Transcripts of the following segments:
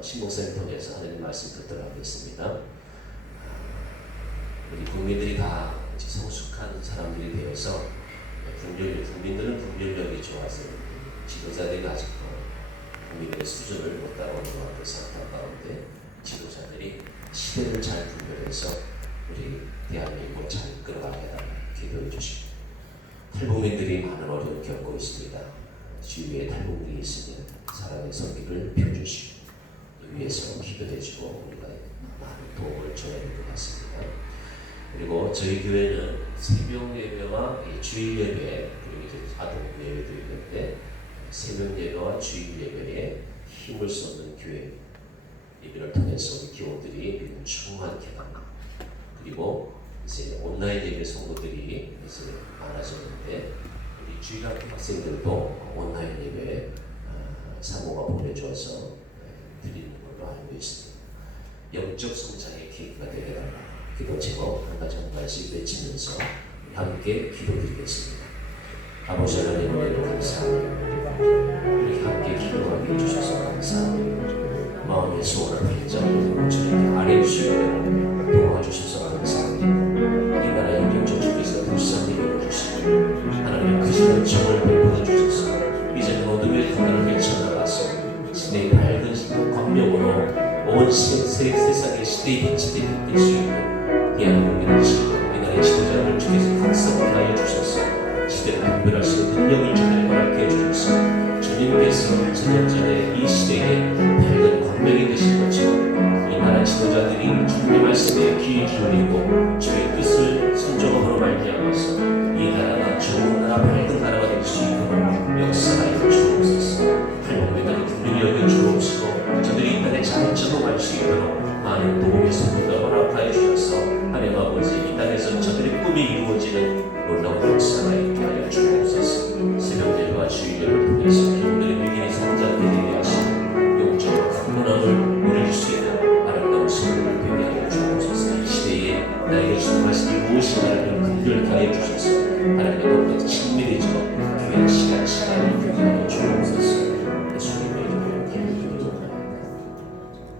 신목사님 통해서 하나님 말씀 듣도록 하겠습니다. 우리 국민들이 다 성숙한 사람들이 되어서 국민들은 분별력이 좋아서 지도자들이 아직도 국민들의 수준을 못 따라오는 것 같아서 안타까운데 지도자들이 시대를 잘 분별해서 우리 대한민국을 잘 끌어가게 해달라 기도해 주시고, 탈북민들이 많은 어려움을 겪고 있습니다. 주위에 탈북민이 있으면 사랑의 손길을 펴주시고 위에서 기도해주고 우리가 많은 도움을 줘야 될 것 같습니다. 그리고 저희 교회는 새벽 예배와 주일 예배, 그리고 이제 아동 예배도 있는데 새벽 예배와 주일 예배에 힘을 쏟는 교회 예배를 통해서 우리 교우들이 믿음 충만케 합니다. 그리고 이제 온라인 예배 성도들이 이제 많아졌는데 우리 주일학교 학생들도 온라인 예배 사모가 보내줘서 드리는 걸로 알고 있습니다. 영적 성장의 계기가 되어달라 기도 제목 한 가지 한 가지 외치면서 함께 기도드리겠습니다. 아버지 하나님, 은혜를 감사합니다. 우리 함께 기도하게 해주셔서 감사합니다. 마음의 소원을 발전하고 주님께 아뢰주시고 도와주셔서 감사합니다. 이 나라의 영적 주께서 불쌍히 여겨주시고 하나님 그 시간 정을 베풀어 주셔서 이제는 어둠의 터널을 헤쳐나가서 시대의 밝은 광명으로 온 세상의 시대의 빛이 되는 수 있는 대한민국을 지키고 이 나라의 지도자를 주께서 각성케 하여 주셔서 시대를 분별할 수 있는 능력을 주님을 허락해 주셔서 주님께서 천년전에 이 시대에 밝은 광명이 되신 것처럼 이 나라 지도자들이 주님의 말씀에 귀 기울이고 주의 뜻을 순종함으로 말미암아서 이 나라가 좋은 나라, 밝은 나라가 될 수 있도록 역사하여 주옵소서. 탈북민들을 분명히 여겨 주옵시고 저들이 이 땅에 잘 적응할 수 있도록 많은 도움의 손길을 허락하여 주셔서 하나님 아버지 이 땅에서 저들의 꿈이 이루어지는 놀라운 역사가 있게 하여 주옵소서. 새벽 예배와 주일 예배를 통해서 여러분들의 믿음이 성장되게 하시고 영적으로 강건함을 누릴 수 있는 아름다운 소리를 되게 하여 주옵소서. 이 시대에 나에게 주신 말씀이 무엇인가를 분별케 하여 주셔서 하나님과 더욱더 친밀해져 귀한 시간을 되게 하여 주옵소서. 예수님의 이름으로 기도드립니다.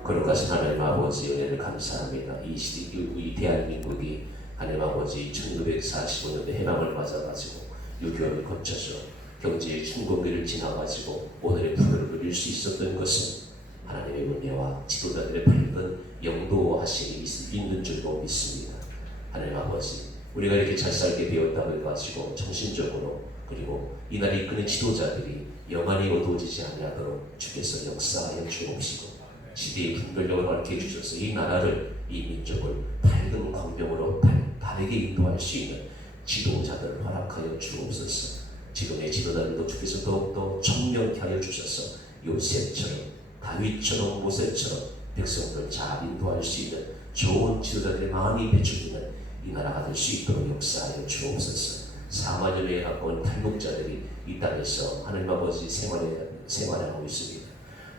거룩하신 하나님 아버지, 은혜를 감사합니다. 이 시대, 이 대한민국이 하나님 아버지 1945년도 해방을 맞아가지고 유교를 거쳐서 경제의 충격기를 지나가지고 오늘의 부를 누릴 수 있었던 것은 하나님의 은혜와 지도자들의 밝은 영도하심이 있는 줄로 믿습니다. 하나님 아버지, 우리가 이렇게 잘 살게 되었다고 해가지고 정신적으로 그리고 이 나라를 이끄는 지도자들이 영안이 어두워지지 아니하도록 주께서 역사하여 주옵시고 시대의 분별력을 밝게 주셔서 이 나라를, 이 민족을 밝은 광명으로 바르게 인도할 수 있는 지도자들을 허락하여 주옵소서. 지금의 지도자들도 주께서 더욱더 청명케 하여 주셔서 요셉처럼 다윗처럼 모세처럼 백성들을 잘 인도할 수 있는 좋은 지도자들의 마음이 배출되는 이 나라가 될 수 있도록 역사하여 주옵소서. 4만여 명에 가까운 탈북자들이 이 땅에서 하나님 아버지 생활하고 있습니다.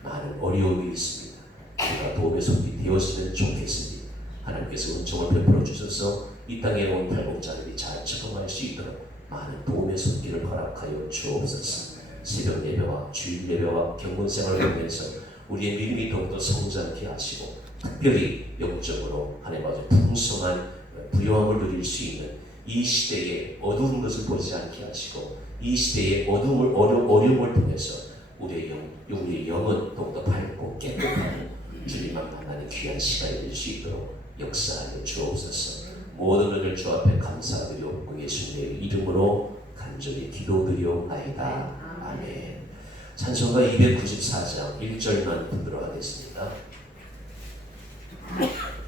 많은 어려움이 있습니다. 우리가 도움의 손길이 되었으면 좋겠습니다. 하나님께서 은총을 베풀어 주셔서 이 땅에 온 탈북자들이 잘 적응할 수 있도록 많은 도움의 손길을 허락하여 주옵소서. 새벽 예배와 주일 예배와 경건 생활을 통해서 우리의 믿음이 더욱더 성장케 하시고 특별히 영적으로 하나님 아버지 풍성한 부요함을 누릴 수 있는 이 시대에 어두운 것을 보지 않게 하시고 이 시대의 어려움을 통해서 우리의 영은 더욱더 밝고 깨끗하고 주님만 만나는 귀한 시간이 될 수 있도록 역사하여 주옵소서. 모든 은혜를 주 앞에 감사드리옵고 예수님의 이름으로 간절히 기도드리옵나이다. 아멘. 찬송가 294장 1절만 듣도록 하겠습니다.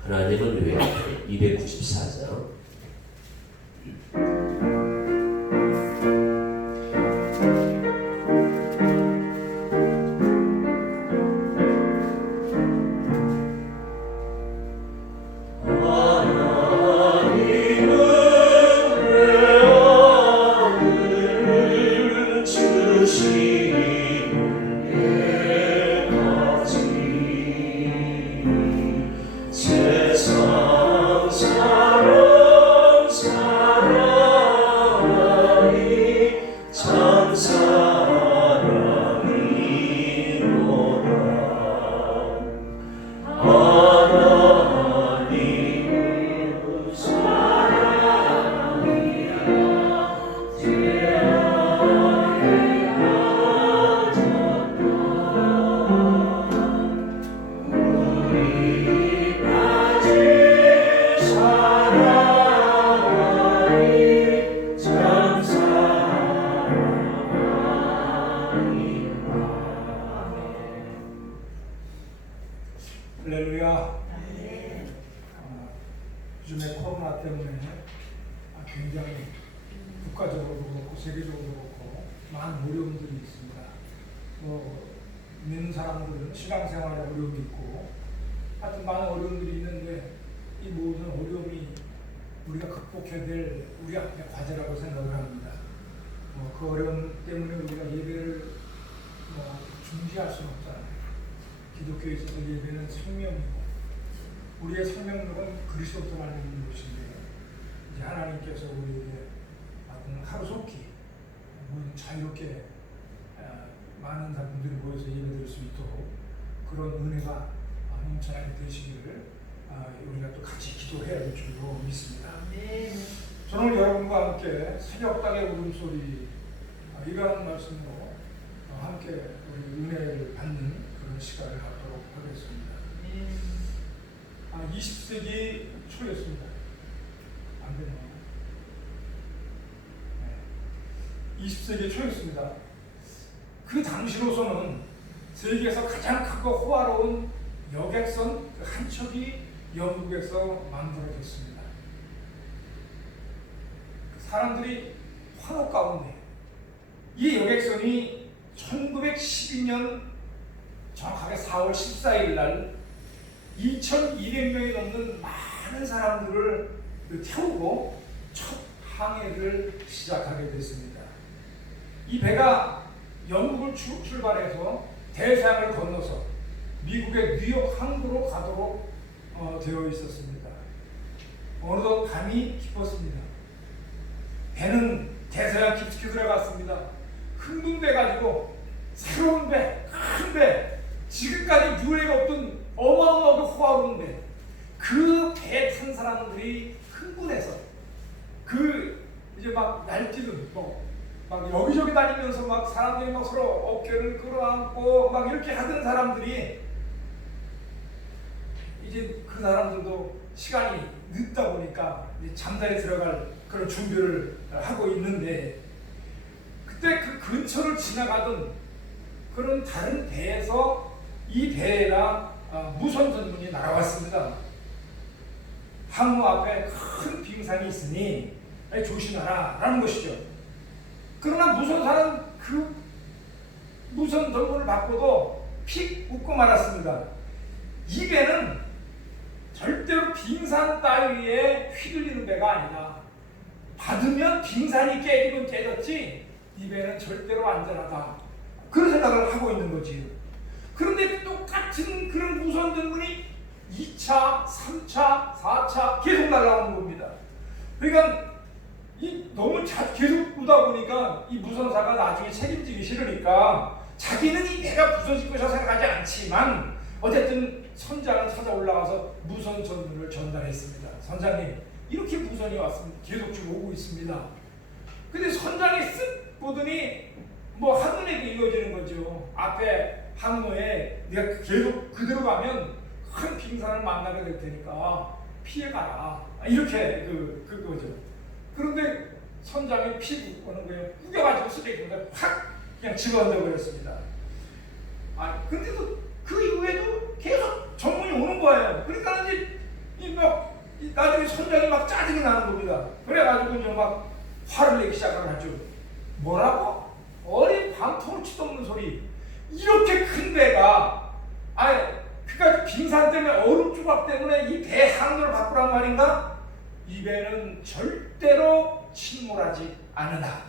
하나님은 왜 294장 세상 사람 할렐루야. 요즘에 코로나 때문에 굉장히 국가적으로도 그렇고 세계적으로도 그렇고 많은 어려움들이 있습니다. 믿는 사람들은 신앙생활에 어려움이 있고 하여튼 많은 어려움들이 있는데 이 모든 어려움이 우리가 극복해야 될 우리 앞에 과제라고 생각을 합니다. 그 어려움 때문에 우리가 예배를 중지할 수는 없잖아요. 기독교에 있어서 예배는 생명이고 우리의 생명력은 그리스도로 말미암는 것인데 이제 하나님께서 우리에게 하루속히 자유롭게 많은 사람들이 모여서 예배드릴 수 있도록 그런 은혜가 넘쳐나게 되시기를 우리가 또 같이 기도해야 될 줄로 믿습니다. 저는 오늘 여러분과 함께 새벽닭의 울음소리 이러한 말씀으로 함께 우리 은혜를 받는 그런 시간을 갖도록 하겠습니다. 20세기 초였습니다. 안 되나요? 20세기 초였습니다. 그 당시로서는 세계에서 가장 크고 호화로운 여객선 한 척이 영국에서 만들어졌습니다. 사람들이 환호 가운데 이 여객선이 1912년 정확하게 4월 14일 날 2,200명이 넘는 많은 사람들을 태우고 첫 항해를 시작하게 됐습니다. 이 배가 영국을 출발해서 대서양을 건너서 미국의 뉴욕 항구로 가도록 되어 있었습니다. 어느덧 밤이 깊었습니다. 배는 대서양 깊숙이 들어갔습니다. 흥분돼가지고 새로운 배, 큰 배, 지금까지 유례가 없던 어마어마하게 호화로운 배, 그 배 탄 사람들이 흥분해서 이제 막 날뛰는 막 여기저기 다니면서 막 사람들이 막 서로 어깨를 끌어안고 막 이렇게 하던 사람들이 이제 그 사람들도 시간이 늦다 보니까 이제 잠자리에 들어갈 그런 준비를 하고 있는데 그때 그 근처를 지나가던 그런 다른 배에서 이 배가 무선 전문이 날아왔습니다. 항구 앞에 큰 빙산이 있으니 조심하라 라는 것이죠. 그러나 무선사는 그 무선 전문을 받고도 픽 웃고 말았습니다. 이 배는 절대로 빙산 따위에 휘둘리는 배가 아니다. 받으면 빙산이 깨지면 깨졌지 이 배는 절대로 안전하다. 그런 생각을 하고 있는 거지. 그런데 똑같은 그런 무선 전문이 2차, 3차, 4차 계속 날아오는 겁니다. 그러니까 너무 계속 오다 보니까 이 무선사가 나중에 책임지기 싫으니까 자기는 이 배가 부서질 것이라 생각하지 않지만 어쨌든 선장을 찾아 올라가서 무선 전문을 전달했습니다. 선장님, 이렇게 무선이 왔습니다. 계속 지금 오고 있습니다. 근데 선장이 쓱 보더니 하늘에도 이어지는 거죠. 앞에 항로에 내가 계속 그대로 가면 큰 빙산을 만나게 될 테니까 피해가라. 이렇게 그거죠. 그런데 선장이 피 오는 거예요. 꾸겨가지고 쓰레기를 확 그냥 집어넣는다고 그랬습니다. 근데도 그 이후에도 계속 전문이 오는 거예요. 그러니까 이제 나중에 선장이 막 짜증이 나는 겁니다. 그래가지고 이제 막 화를 내기 시작을 하죠. 뭐라고? 어린 방통을 치도 없는 소리. 이렇게 큰 배가 그러니까 빙산 때문에 얼음 조각 때문에 이 배 항로를 바꾸란 말인가? 이 배는 절대로 침몰하지 않으나.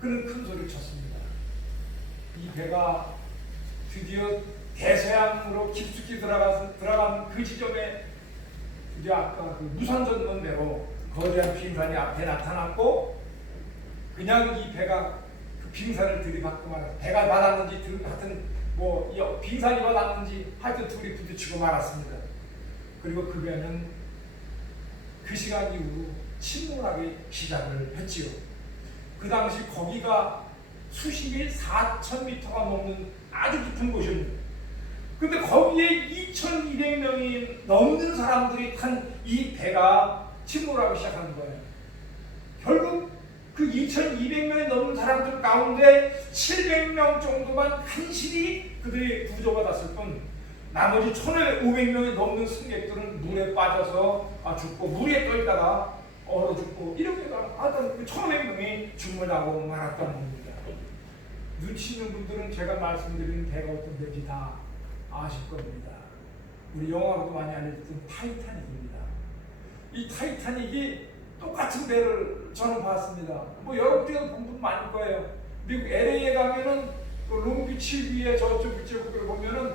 그는 큰 소리를 쳤습니다. 이 배가 드디어 대서양으로 깊숙이 들어간 그 지점에 이제 아까 그 무선전문대로 거대한 빙산이 앞에 나타났고 그냥 이 배가 그 빙산을 들이받고 말았습니다. 배가 맞았는지 하여튼 빙산이 맞았는지 하여튼 둘이 부딪히고 말았습니다. 그리고 그 배는 그 시간 이후 침몰하기 시작을 했지요. 그 당시 거기가 수심이 4,000m가 넘는 아주 깊은 곳입니다. 근데 거기에 2,200명이 넘는 사람들이 탄 이 배가 침몰하기 시작하는 거예요. 결국 그 2,200명이 넘는 사람들 가운데 700명 정도만 한신이 그들이 구조받았을 뿐 나머지 1,500명이 넘는 승객들은 물에 빠져서 죽고 물에 떠 있다가 얼어 죽고 이렇게 하여튼 1,500명이 죽음하고 말았다는 겁니다. 눈치 있는 분들은 제가 말씀드리는 배가 어떤 배인지 다 아실 겁니다. 우리 영화로도 많이 알려졌던 타이타닉입니다. 이 타이타닉이 똑같은 배를 저는 봤습니다. 뭐 여러분들도 본 분 많을 거예요. 미국 LA에 가면은 그 롱비치 위에 저쪽 밑쪽을 보면은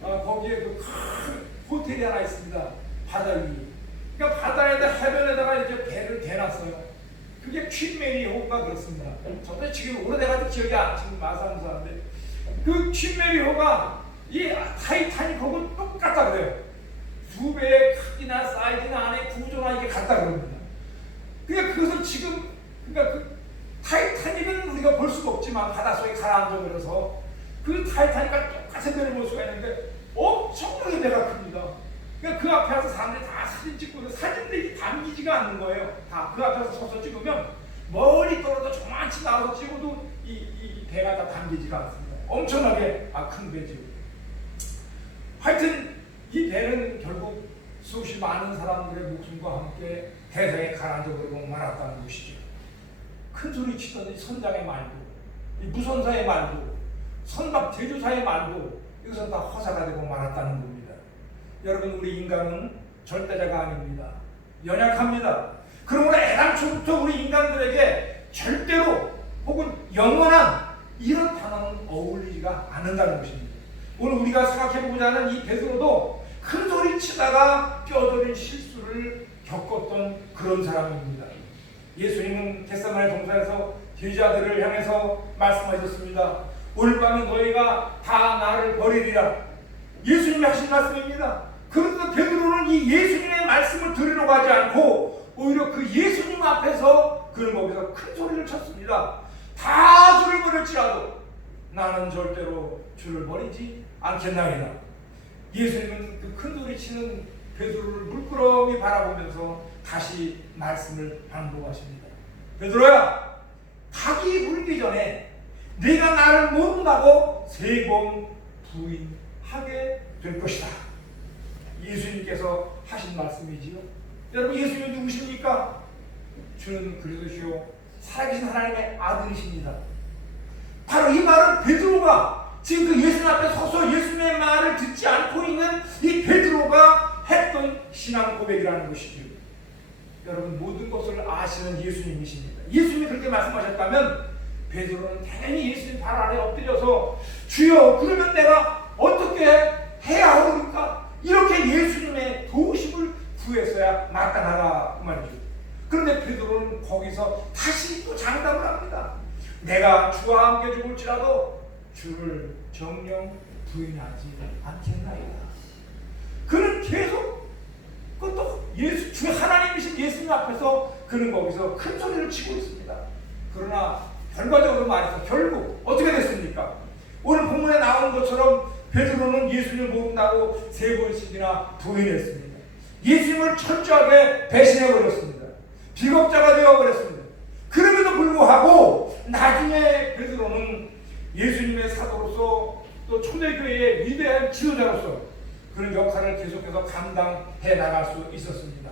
거기에 그 큰 호텔이 하나 있습니다. 바다 위. 그러니까 바다에다 해변에다가 이제 배를 대놨어요. 그게 퀸메리 호가 그렇습니다. 저도 지금 오래돼가지고 기억이 안 지금 마사무사인데 그 퀸메리 호가 이 타이타닉하고 똑같다 그래요. 두 배의 크기나 사이즈나 안에 구조나 이게 같다 그럽니다. 그러니까 그것을 지금 그러니까 그 타이타닉은 우리가 볼 수가 없지만 바닷속에 가라앉아 버려서 그 타이타닉과 똑같은 배를 볼 수가 있는데 엄청나게 배가 큽니다. 그러니까 그 앞에 와서 사람들이 다 사진 찍고 사진들이 담기지가 않는 거예요. 다 그 앞에서 서서 찍으면 멀리 떨어져 조만치 나와서 찍어도 이 배가 다 담기지가 않습니다. 엄청나게 큰 배죠. 하여튼 이 배는 결국 수없이 많은 사람들의 목숨과 함께 대서에 가라앉아버리고 말았다는 것이죠. 큰 소리 치던 이 선장의 말도, 이 무선사의 말도, 선박 제조사의 말도 이것은 다 허사가 되고 말았다는 겁니다. 여러분, 우리 인간은 절대자가 아닙니다. 연약합니다. 그러므로 애당초부터 우리 인간들에게 절대로 혹은 영원한 이런 단어는 어울리지가 않는다는 것입니다. 오늘 우리가 생각해보고자 하는 이 베드로도 큰 소리 치다가 뼈저린 실수를 겪었던 그런 사람입니다. 예수님은 겟세마네 동산에서 제자들을 향해서 말씀하셨습니다. 오늘 밤에 너희가 다 나를 버리리라. 예수님이 하신 말씀입니다. 그런데 베드로는 이 예수님의 말씀을 들으려고 하지 않고 오히려 그 예수님 앞에서 그는 거기서 큰 소리를 쳤습니다. 다 주를 버릴지라도 나는 절대로 주를 버리지 않겠나이다. 예수님은 그 큰 소리 치는 베드로를 물끄러미 바라보면서 다시 말씀을 반복하십니다. 베드로야, 닭이 물기 전에 네가 나를 모른다고 3번 부인하게 될 것이다. 예수님께서 하신 말씀이지요. 여러분, 예수님이 누구십니까? 주는 그리스도시요 살아계신 하나님의 아들이십니다. 바로 이 말은 베드로가 지금 그 예수님 앞에 서서 예수님의 말을 듣지 않고 있는 이 베드로가 했던 신앙 고백이라는 것이죠. 여러분, 모든 것을 아시는 예수님이십니다. 예수님이 그렇게 말씀하셨다면 베드로는 당연히 예수님 발 아래 엎드려서 주여, 그러면 내가 어떻게 해야 하옵니까? 이렇게 예수님의 도우심을 구했어야 마땅하다 그 말이죠. 그런데 베드로는 거기서 다시 또 장담을 합니다. 내가 주와 함께 죽을지라도 주를 정령 부인하지 않겠나이다. 그는 계속 그것도 주 하나님이신 예수님 앞에서 그는 거기서 큰 소리를 치고 있습니다. 그러나 결과적으로 말해서 결국 어떻게 됐습니까? 오늘 본문에 나오는 것처럼 베드로는 예수님을 모른다고 3번씩이나 부인했습니다. 예수님을 철저하게 배신해버렸습니다. 비겁자가 되어버렸습니다. 그럼에도 불구하고 나중에 베드로는 예수님의 사도로서 또 초대교회의 위대한 지도자로서 그런 역할을 계속해서 감당해 나갈 수 있었습니다.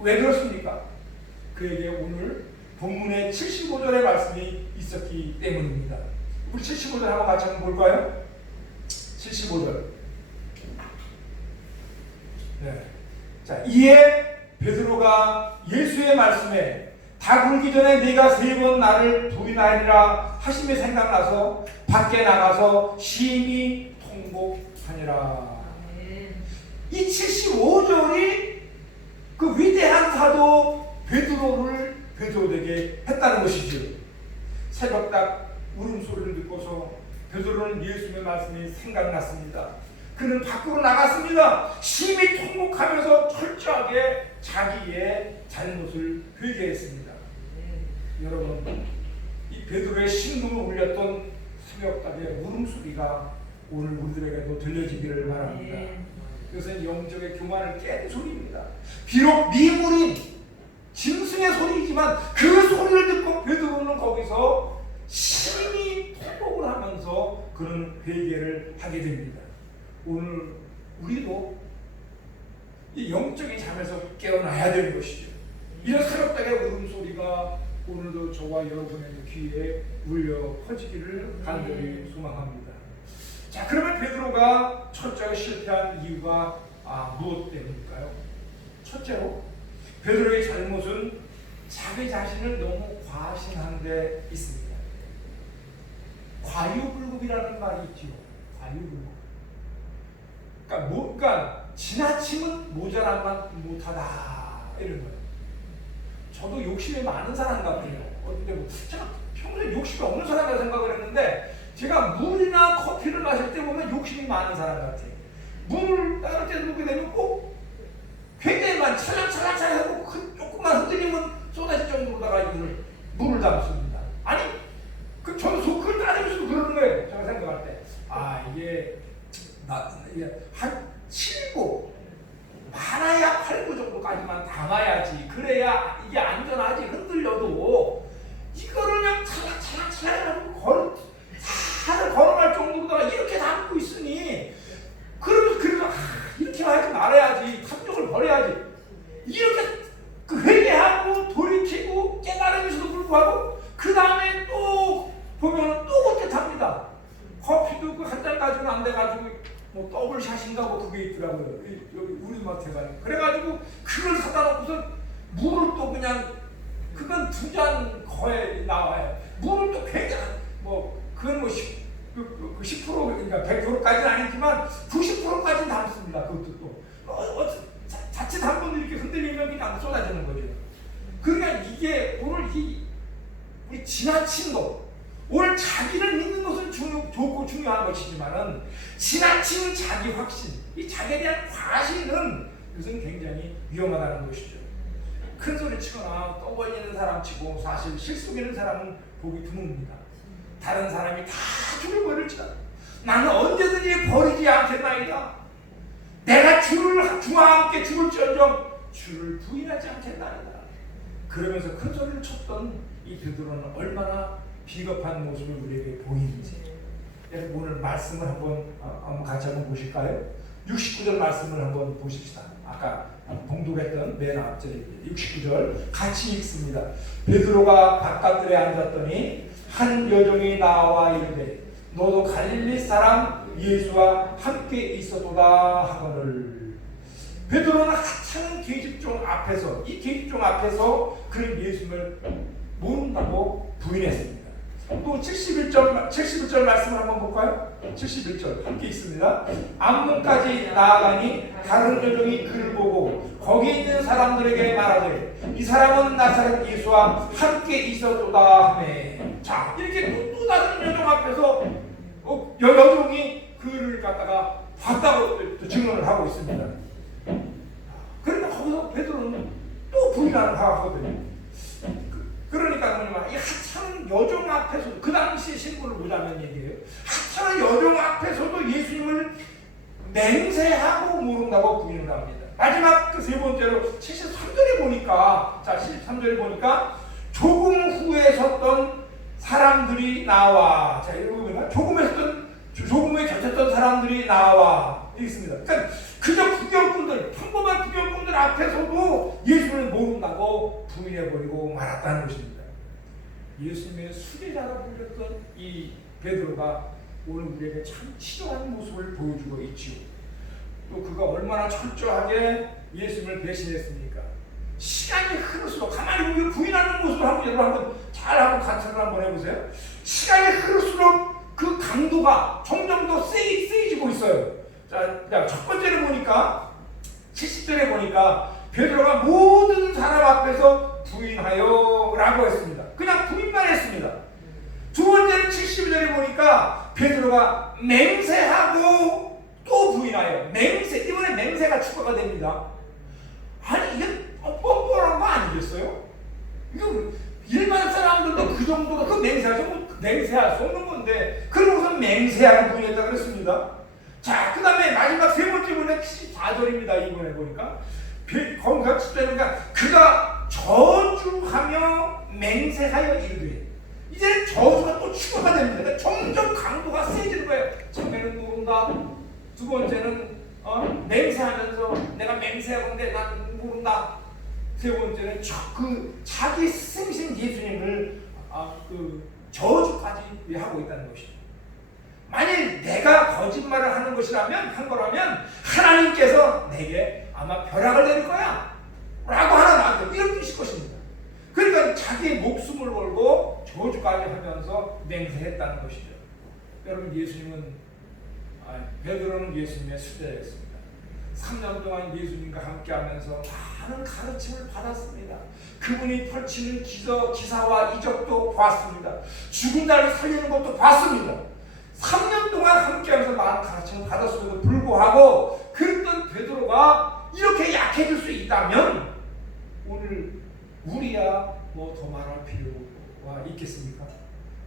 왜 그렇습니까? 그에게 오늘 본문의 75절의 말씀이 있었기 때문입니다. 우리 75절 한번 같이 한번 볼까요? 75절. 네. 자, 이에 베드로가 예수의 말씀에 닭 울기 전에 네가 3번 나를 부인하리라 하심이 생각나서 밖에 나가서 심히 통곡하니라. 이 75절이 그 위대한 사도 베드로에게 했다는 것이죠. 새벽닭 울음소리를 듣고서 베드로는 예수님의 말씀이 생각났습니다. 그는 밖으로 나갔습니다. 심히 통곡하면서 철저하게 자기의 잘못을 회개했습니다. 여러분, 이 베드로의 심금을 울렸던 새벽닭의 울음소리가 오늘 우리들에게도 들려지기를 바랍니다. 그것은 영적의 교만을 깬 소리입니다. 비록 미물인 짐승의 소리이지만 그 소리를 듣고 베드로는 거기서 심히 통곡을 하면서 그는 회개를 하게 됩니다. 오늘 우리도 이 영적인 잠에서 깨어나야 되는 것이죠. 이런 새롭게 울음소리가 오늘도 저와 여러분의 귀에 울려 퍼지기를 간절히 소망합니다. 자, 그러면 베드로가 철저하게 실패한 이유가 무엇 때문일까요? 첫째로 베드로의 잘못은 자기 자신을 너무 과신한 데 있습니다. 과유불급이라는 말이 있죠. 과유불급. 그러니까 지나치면 모자란만 못하다 이런 거예요. 저도 욕심이 많은 사람 같아요. 근데 제가 평소에 욕심이 없는 사람이라 생각을 했는데 제가 물이나 커피를 마실 때 보면 욕심이 많은 사람 같아요. 물을 따를 때 놓게 되면 꼭 굉장히 많이 찰랑찰랑찰랑 하고 조금만 흔들리면 쏟아질 정도로다가 물을 담습니다. 아니 저는 그걸 따르면서도 그러는 거예요. 제가 생각할 때 이게 한 7구 많아야 8구 정도까지만 담아야지 그래야 이게 안전하지. 흔들려도 이거를 그냥 찰랑찰랑 차를 걸어갈 정도로다가 이렇게 담고 있으니 그래서 이렇게 하지 말아야지. 탐욕을 버려야지. 이렇게 회개하고 돌이키고 깨달으면서도 불구하고 그 다음에 또 보면 또 그렇게 탑니다. 커피도 한 잔 가지고는 안 돼가지고 뭐 더블샷인가 뭐 그게 있더라고요. 여기 우리 마트가. 그래가지고 그걸 사다 놓고서 물을 또 그냥 그건 2잔 거에 나와요. 물을 또 굉장히 그건 10% 그러니까 100%까지는 아니지만 90%까지는 담습니다. 그것도 또 자칫 한 번 이렇게 흔들리면 그냥 쏟아지는 거죠. 그러니까 이게 오늘 우리 지나친 것, 오늘 자기를 믿는 것은 좋고 중요한 것이지만은 지나친 자기 확신, 이 자기에 대한 과신은 그것은 굉장히 위험하다는 것이죠. 큰 소리 치거나 떠벌리는 사람 치고 사실 실속 있는 사람은 보기 드뭅니다. 다른 사람이 다 죽여버릴지라도 나는 언제든지 버리지 않겠나이다. 내가 주와 함께 죽을지언정 주를 부인하지 않겠나이다. 그러면서 큰 소리를 쳤던 이 베드로는 얼마나 비겁한 모습을 우리에게 보이는지 여러분 오늘 말씀을 한번 같이 한번 보실까요? 69절 말씀을 한번 보십시다. 아까 봉독했던 맨 앞절에 69절 같이 읽습니다. 베드로가 바깥들에 앉았더니 한 여종이 나와 이르되 너도 갈릴리 사람 예수와 함께 있었도다 하거늘. 베드로는 하찮은 계집종 앞에서 이 계집종 앞에서 그는 예수를 모른다고 부인했습니다. 또 71절 말씀을 한번 볼까요? 71절 함께 있습니다. 앞문까지 나아가니 다른 여종이 그를 보고 거기 있는 사람들에게 말하되 이 사람은 나사렛 예수와 함께 있었도다 하매. 자, 이렇게 또 다른 여종 앞에서 여종이 그를 갖다가 봤다고 증언을 하고 있습니다. 그러니까 거기서 베드로는 또 부인하는 하거든요. 그러니까 뭐냐면 이 하찮은 여종 앞에서도 그 당시 신분을 보자면 얘기해요. 하찮은 여종 앞에서도 예수님을 맹세하고 모른다고 부인을 합니다. 마지막 그 세 번째로 73절에 보니까 73절에 보니까 조금 후에 섰던 사람들이 나와. 자, 이거 보면 조금에 곁했던 사람들이 나와 있습니다. 그러니까 그저 구경꾼들, 평범한 구경꾼들 앞에서도 예수를 모른다고 부인해버리고 말았다는 것입니다. 예수님의 수제자라 불렸던 이 베드로가 오늘 우리에게 참 치열한 모습을 보여주고 있지요. 또 그가 얼마나 철저하게 예수님을 배신했습니까? 시간이 흐를수록 가만히 우리 부인하는 모습을 한번 잘 관찰을 한번 해보세요. 시간이 흐를수록 그 강도가 점점 더 세지고 있어요. 자, 첫 번째로 보니까 70절에 보니까 베드로가 모든 사람 앞에서 부인하여 라고 했습니다. 그냥 부인만 했습니다. 두 번째는 70절에 보니까 베드로가 맹세하고 또 부인하여. 이번에 맹세가 추가가 됩니다. 아니 이게 뻔뻔한 거 아니겠어요? 이거 일반 사람들도 그 정도로 그 맹세할 수 없는 건데 그러고서 맹세하고 부인했다 그랬습니다. 자, 그 다음에 마지막 세 번째 보면 74절입니다. 이번에 보니까 거기가 7절이니까 그가 저주하며 맹세하여 이르되. 이제 저주가 또 추가가 됩니다. 그러니까 점점 강도가 세지는 거예요. 처음에는 모른다. 두 번째는 맹세하면서 내가 맹세하건대 난 모른다. 세 번째는 그 자기 스승이신 예수님을 저주까지 하고 있다는 것이죠. 만일 내가 거짓말을 하는 것이라면 한 거라면 하나님께서 내게 아마 벼락을 내릴 거야 라고 하는 나한테 이런 뜻일 것입니다. 그러니까 자기의 목숨을 걸고 저주까지 하면서 맹세했다는 것이죠. 여러분, 베드로는 예수님의 수제자였습니다. 3년 동안 예수님과 함께하면서 많은 가르침을 받았습니다. 그분이 펼치는 기사와 이적도 봤습니다. 죽은 자를 살리는 것도 봤습니다. 3년 동안 함께하면서 많은 가르침을 받았음에도 불구하고 그랬던 베드로가 이렇게 약해질 수 있다면 오늘 우리야 뭐 더 말할 필요가 있겠습니까?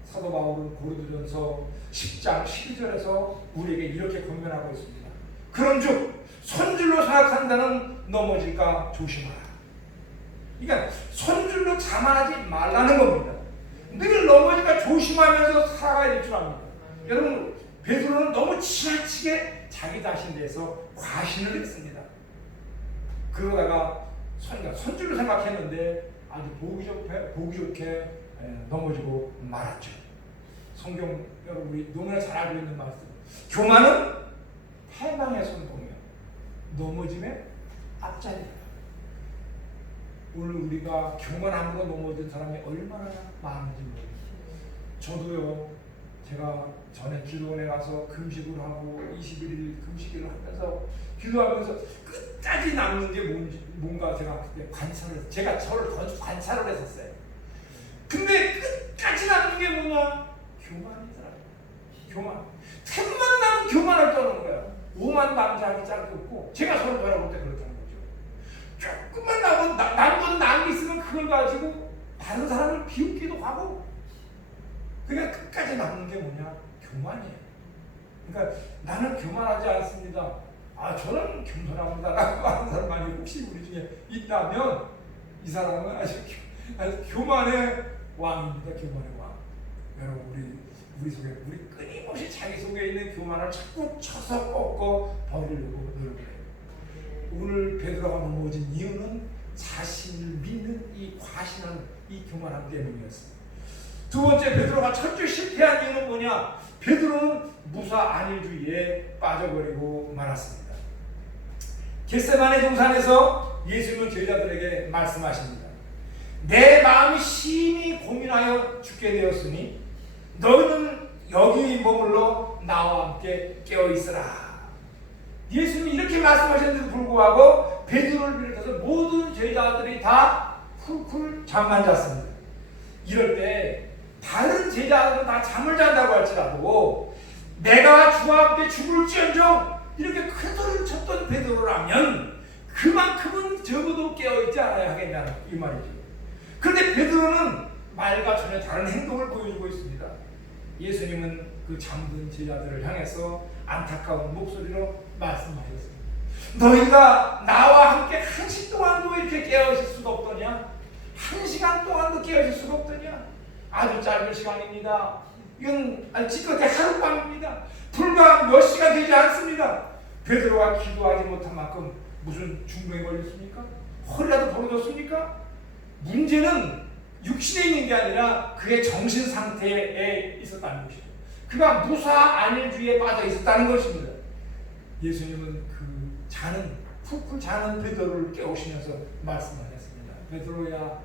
사도 바울은 고린도전서 10장 12절에서 우리에게 이렇게 권면하고 있습니다. 그런즉 손줄로 생각한 자는 넘어질까 조심하라. 그러니까 손줄로 자만하지 말라는 겁니다. 늘 넘어질까 조심하면서 살아가야 될 줄 압니다. 여러분, 베드로는 너무 지나치게 자기 자신에 대해서 과신을 했습니다. 그러다가 손줄로 생각했는데 아주 보기 좋게 넘어지고 말았죠. 성경 여러분 우리 너무나 잘 알고 있는 말씀. 교만은 패망의 선봉이요 넘어짐의 앞자리다. 오늘 우리가 교만함으로 넘어진 사람이 얼마나 많은지 모릅니다. 저도요. 제가 전에 기도원에 가서 금식을 하고 21일 금식을 하면서 기도하면서 끝까지 남는 게 뭔가 제가 그때 제가 저를 관찰을 했었어요. 근데 끝까지 남는 게 뭐냐? 교만이더라고요. 교만. 틈만 나면 교만을 떠는 거예요. 오만 남자하기 짝이 없고 제가 서로 돌아볼 때 그렇다는 거죠. 조금만 남은 게 있으면 그걸 가지고 다른 사람을 비웃기도 하고 그러니까 끝까지 남는 게 뭐냐? 교만이에요. 그러니까 나는 교만하지 않습니다. 저는 겸손합니다 라고 하는 사람 많이 혹시 우리 중에 있다면 이 사람은 아주 교만의 왕입니다. 교만의 왕. 여러분 우리 속에 우리 끊임없이 자기 속에 있는 교만을 자꾸 쳐서 꺾고 버리려고 노력해요. 오늘 베드로가 넘어진 이유는 자신을 믿는 이 과신한 이 교만함 때문이었습니다. 두 번째, 베드로가 철저히 실패한 이유는 뭐냐? 베드로는 무사 안일주의에 빠져버리고 말았습니다. 겟세마네 동산에서 예수님은 제자들에게 말씀하십니다. 내 마음이 심히 고민하여 죽게 되었으니 너희는 여기 머물러 나와 함께 깨어있으라. 예수님이 이렇게 말씀하셨는데도 불구하고 베드로를 비롯해서 모든 제자들이 다 훌훌 잠만 잤습니다. 이럴 때 다른 제자들은 다 잠을 잔다고 할지라도 내가 주와 함께 죽을지언정 이렇게 큰 소리를 쳤던 베드로라면 그만큼은 적어도 깨어있지 않아야 하겠냐는 이 말이죠. 그런데 베드로는 말과 전혀 다른 행동을 보여주고 있습니다. 예수님은 그 잠든 제자들을 향해서 안타까운 목소리로 말씀하셨습니다. 너희가 나와 함께 1시 동안도 이렇게 깨어있을 수가 없더냐? 1시간 동안도 깨어있을 수가 없더냐? 아주 짧은 시간입니다. 이건 지금까지 하룻밤입니다. 불과 몇 시간 되지 않습니다. 베드로가 기도하지 못한 만큼 무슨 중병이 걸렸습니까? 허리라도 부러졌습니까? 문제는 육신에 있는 게 아니라 그의 정신 상태에 있었다는 것이죠. 그가 무사 안일주의에 빠져 있었다는 것입니다. 예수님은 그 푹푹 자는 베드로를 깨우시면서 말씀하셨습니다. 베드로야,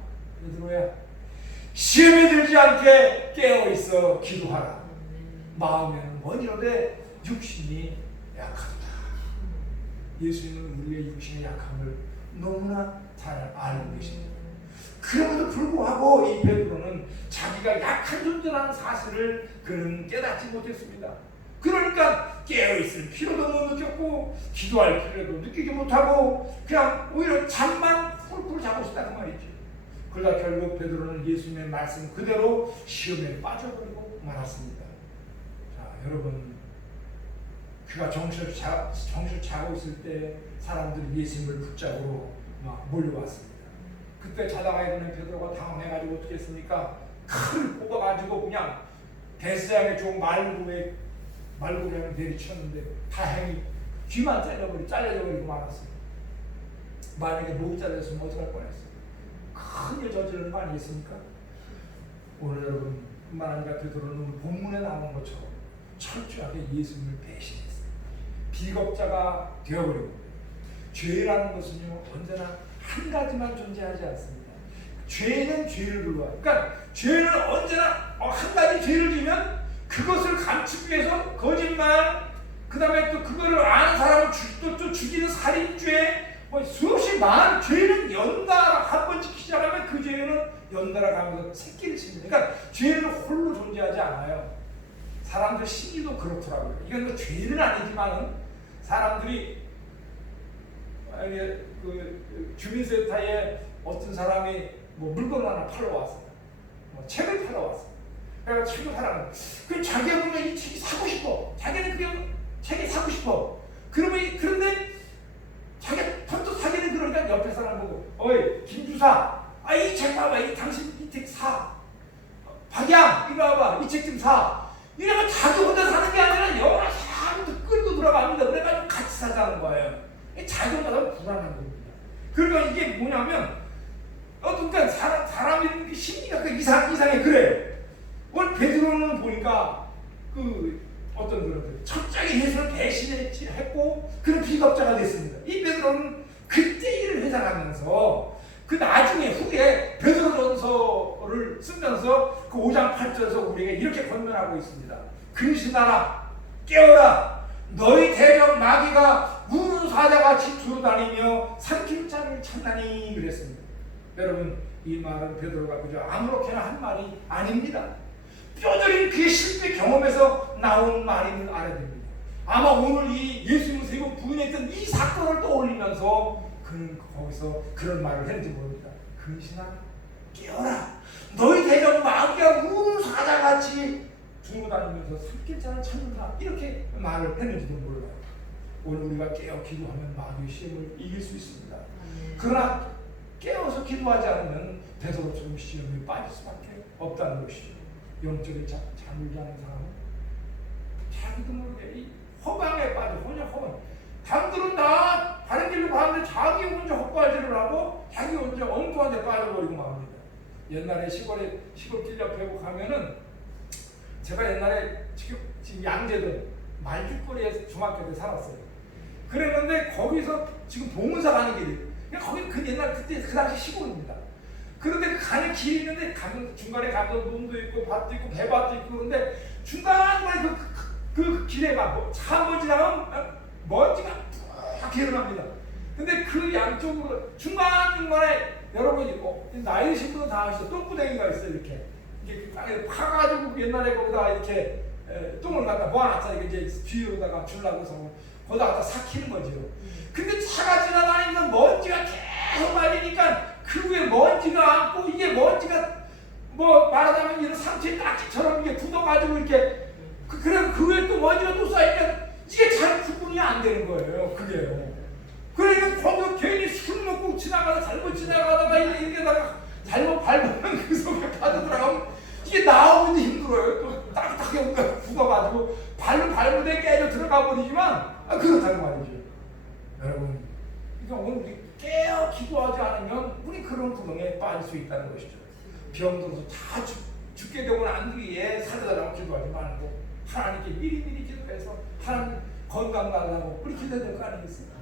시험에 들지 않게 깨어있어 기도하라. 마음에는 원이로되 육신이 약하다. 예수님은 우리의 육신의 약함을 너무나 잘 알고 계십니다. 그럼에도 불구하고 이 베드로는 자기가 약한 존재라는 사실을 그는 깨닫지 못했습니다. 그러니까 깨어있을 필요도 못 느꼈고 기도할 필요도 느끼지 못하고 그냥 오히려 잠만 훌훌 자고 있었다는 말이죠. 그러다 결국 베드로는 예수님의 말씀 그대로 시험에 빠져버리고 말았습니다. 자, 여러분, 그가 정신을 차고 있을 때 사람들이 예수님을 붙잡으러 막 몰려왔습니다. 그때 자다가 일어난 베드로가 당황해가지고 어떻게 했습니까? 칼을 뽑아가지고 그냥 대서양의 종 말구에 내리쳤는데 다행히 귀만 잘려져 버리고 말았어요. 만약에 목이 잘렸으면 어떡할 뻔했어요. 큰일 저지르는 거 아니겠습니까? 오늘 여러분 뿐만 아니라 베드로는 본문에 나온 것처럼 철저하게 예수님을 배신했어요. 비겁자가 되어버리고, 죄라는 것은요 언제나 한 가지만 존재하지 않습니다. 죄는 죄를 불러와요. 그러니까 죄는 언제나 한 가지 죄를 지면 그것을 감추기 위해서 거짓말, 그 다음에 또 그거를 아는 사람을 또 죽이는 살인죄, 수없이 많은 죄는 연달아 한 번 짓기 시작하면 그 죄는 연달아 가면서 새끼를 칩니다. 그러니까 죄는 홀로 존재하지 않아요. 사람들 심리도 그렇더라고요. 이건 뭐 죄는 아니지만은 사람들이 그 주민센터에 어떤 사람이 뭐 물건을 하나 팔러 왔어요. 뭐 책을 팔러 왔어요. 그래서 책을 팔아는 그 자기가 보면 이 책이 사고 싶어. 자기는 그 책이 사고 싶어. 그런데 자기가 펀뜩 사기는 그러니까 옆에 사람 보고, 어이 김주사, 이 책 봐봐, 당신 이 책 사. 박양 이거 봐봐, 이 책 좀 사. 이러면 자기 혼자 사는 게 아니라 여러 사람도 끌고 들어갑니다. 그래가지고 같이 사자는 거예요. 자기 혼자 사면 불안한 겁니다. 그러니까 이게 뭐냐면 그러니까 사람이 심리가 이상해. 그래. 오늘 베드로는 보니까 어떤 그런 철저하게 예수를 배신했고 그런 비겁자가 됐습니다. 이 베드로는 그때 일을 회상하면서 그 나중에 후에 베드로전서를 쓰면서 그 5장 8절에서 우리에게 이렇게 권면하고 있습니다. 근신하라, 깨어라, 너희 대적 마귀가 우는 사자같이 두루다니며 삼킬 자를 찾나니 그랬습니다. 여러분, 이 말은 베드로가 그저 아무렇게나 한 말이 아닙니다. 뼈저린 그의 실패 경험에서 나온 말임을 알아야 됩니다. 아마 오늘 이 예수님을 세 번 부인했던 이 사건을 떠올리면서 그는 거기서 그런 말을 했는지 모릅니다. 근신하라, 깨어라, 너희 대적 마귀가 우는 사자같이 두루다니면서 삼킬 자를 찾는다, 이렇게 말을 했는지도 몰라요. 오늘 우리가 깨어 기도하면 마귀의 시험을 이길 수 있습니다. 그러나 깨어서 기도하지 않으면 베드로처럼 시험에 빠질 수밖에 없다는 것이죠. 영적인 잠을 자는 사람은 자기도 모르게 이 허방에 빠져, 허방. 남들은 다 다른 길로 가는데 자기 혼자 헛발질을 하고 자기 혼자 엉뚱한 데 빠져버리고 맙니다. 옛날에 시골 길 옆에 가면은 제가 옛날에 지금 양재동 말죽거리에 중학교 때 살았어요. 그랬는데 거기서 지금 봉은사 가는 길이, 거기 그때 그 당시 시골입니다. 그런데 가는 길이 있는데 중간에 가면 논도 있고 밭도 있고 배밭도 있고, 그런데 중간에 그 길에 차 한 번 지나가면 먼지가 쫙 일어납니다. 근데 그 양쪽으로 중간중간에 여러분이 나이 드신 분은 다 아시죠? 똥구덩이가 있어요. 이렇게 땅에 파가지고 옛날에 거기다 이렇게 똥을 갖다 모아놨잖아요. 이제 뒤로다가 주려고 해서 거기다 갖다 삭히는 거죠. 근데 차가 지나다니면 먼지가 계속 말리니까 그 위에 먼지가 앉고, 이게 먼지가 말하자면 이런 상처의 딱지처럼 이게 굳어가지고 이렇게 그래 그 위에 또 먼지가 또 쌓이면 이게 잘 구분이 안 되는 거예요. 그게요. 그러니까 거기서 괜히 술 먹고 잘못 지나가다가 이렇게다가 잘못 밟으면 그 속에 빠져들어가면 이게 나오기도 힘들어요. 또 딱딱하게 굳어가지고 밟으면 깨져 들어가 버리지만 그렇다는 말이죠. 여러분, 그러니까 오늘 우리 깨어 기도하지 않으면 우리 그런 구덩이에 빠질 수 있다는 것이죠. 병들어서 다 죽게 되고 난 뒤에 살려달라고 기도하지 말고 하나님께 미리미리 기도해서 하나님 건강 달라고 우리 기도해야 될 거 아니겠습니까?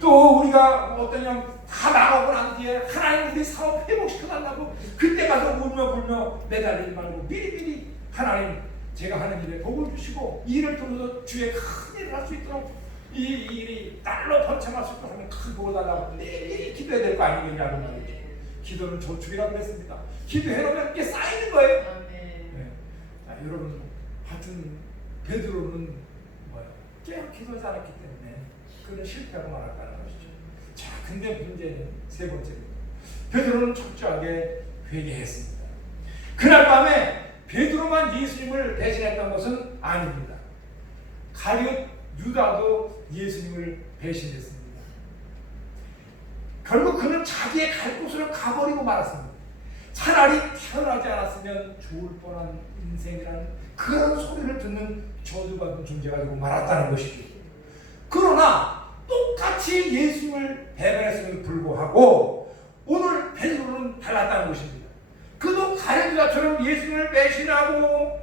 또 우리가 어떠냐면 다 나가고 난 뒤에 하나님 우리 사업 회복시켜달라고 그때 가서 울며 매달리지 말고 미리미리 하나님, 제가 하는 일에 복을 주시고 이 일을 통해서 주의 큰 일을 할 수 있도록 이 일이 날로 번창할 수 있도록 하면 큰 복을 달라고 매일 기도해야 될 거 아니겠냐고 말이죠. 기도는 저축이라고 그랬습니다. 기도해놓으면 이게 쌓이는 거예요. 네. 자, 여러분, 하여튼 베드로는 깨어 기도하지 않았기 때문에 그는 실패하고 말았다는 것이죠. 자, 근데 문제는 세 번째입니다. 베드로는 철저하게 회개했습니다. 그날 밤에 베드로만 예수님을 배신했던 것은 아닙니다. 가룟 유다도 예수님을 배신했습니다. 결국 그는 자기의 갈 곳으로 가버리고 말았습니다. 차라리 태어나지 않았으면 좋을 뻔한 인생이라는 그런 소리를 듣는 저주받은 존재가 되고 말았다는 것이죠. 그러나 똑같이 예수님을 배반했음에도 불구하고 오늘 베드로는 달랐다는 것입니다. 그도 가룟유다처럼 예수님을 배신하고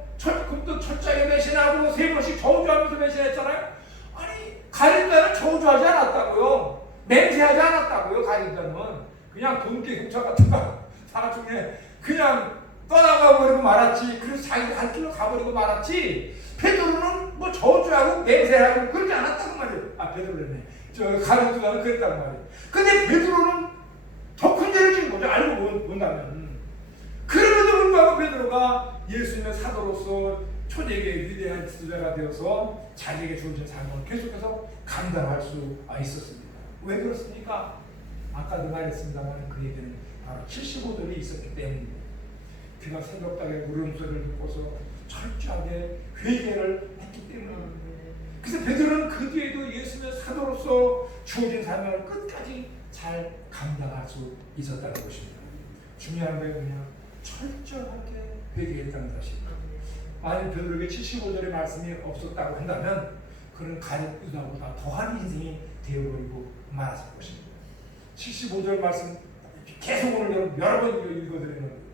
금도 철저하게 배신하고 3번씩 저주하면서 배신했잖아요. 아니 가룟유다는 저주하지 않았다고요. 맹세하지 않았다고요. 가룟유다는 그냥 돈깨 훔쳐 같은 거 나중에 그냥 떠나가 버리고 말았지. 그래서 자기 갈 길로 가버리고 말았지. 베드로는 뭐 저주하고 맹세하고 그러지 않았다고 말이에요. 베드로네. 저 가룟유다는 그랬다고 말이에요. 근데 베드로는 더 큰 죄를 지은 거죠. 알고 본다면. 그럼에도 불구하고 베드로가 예수님의 사도로서 초대교회의 위대한 지도자가 되어서 자기에게 주어진 사명을 계속해서 감당할 수 있었습니다. 왜 그렇습니까? 아까도 말했습니다만 그에게는 바로 75돌이 있었기 때문입니다. 그가 새벽닭에 울음소리를 듣고서 철저하게 회개를 했기 때문입니다. 그래서 베드로는 그 뒤에도 예수님의 사도로서 주어진 사명을 끝까지 잘 감당할 수 있었다는 것입니다. 중요한 게 뭐냐? 철저하게 회개했다는 것입니다. 만약 베드로에게 75절의 말씀이 없었다고 한다면 그는 가룟유다보다 더한 인생이 되어버리고 말았을 것입니다. 75절 말씀 계속 오늘 여러 번 읽어드리는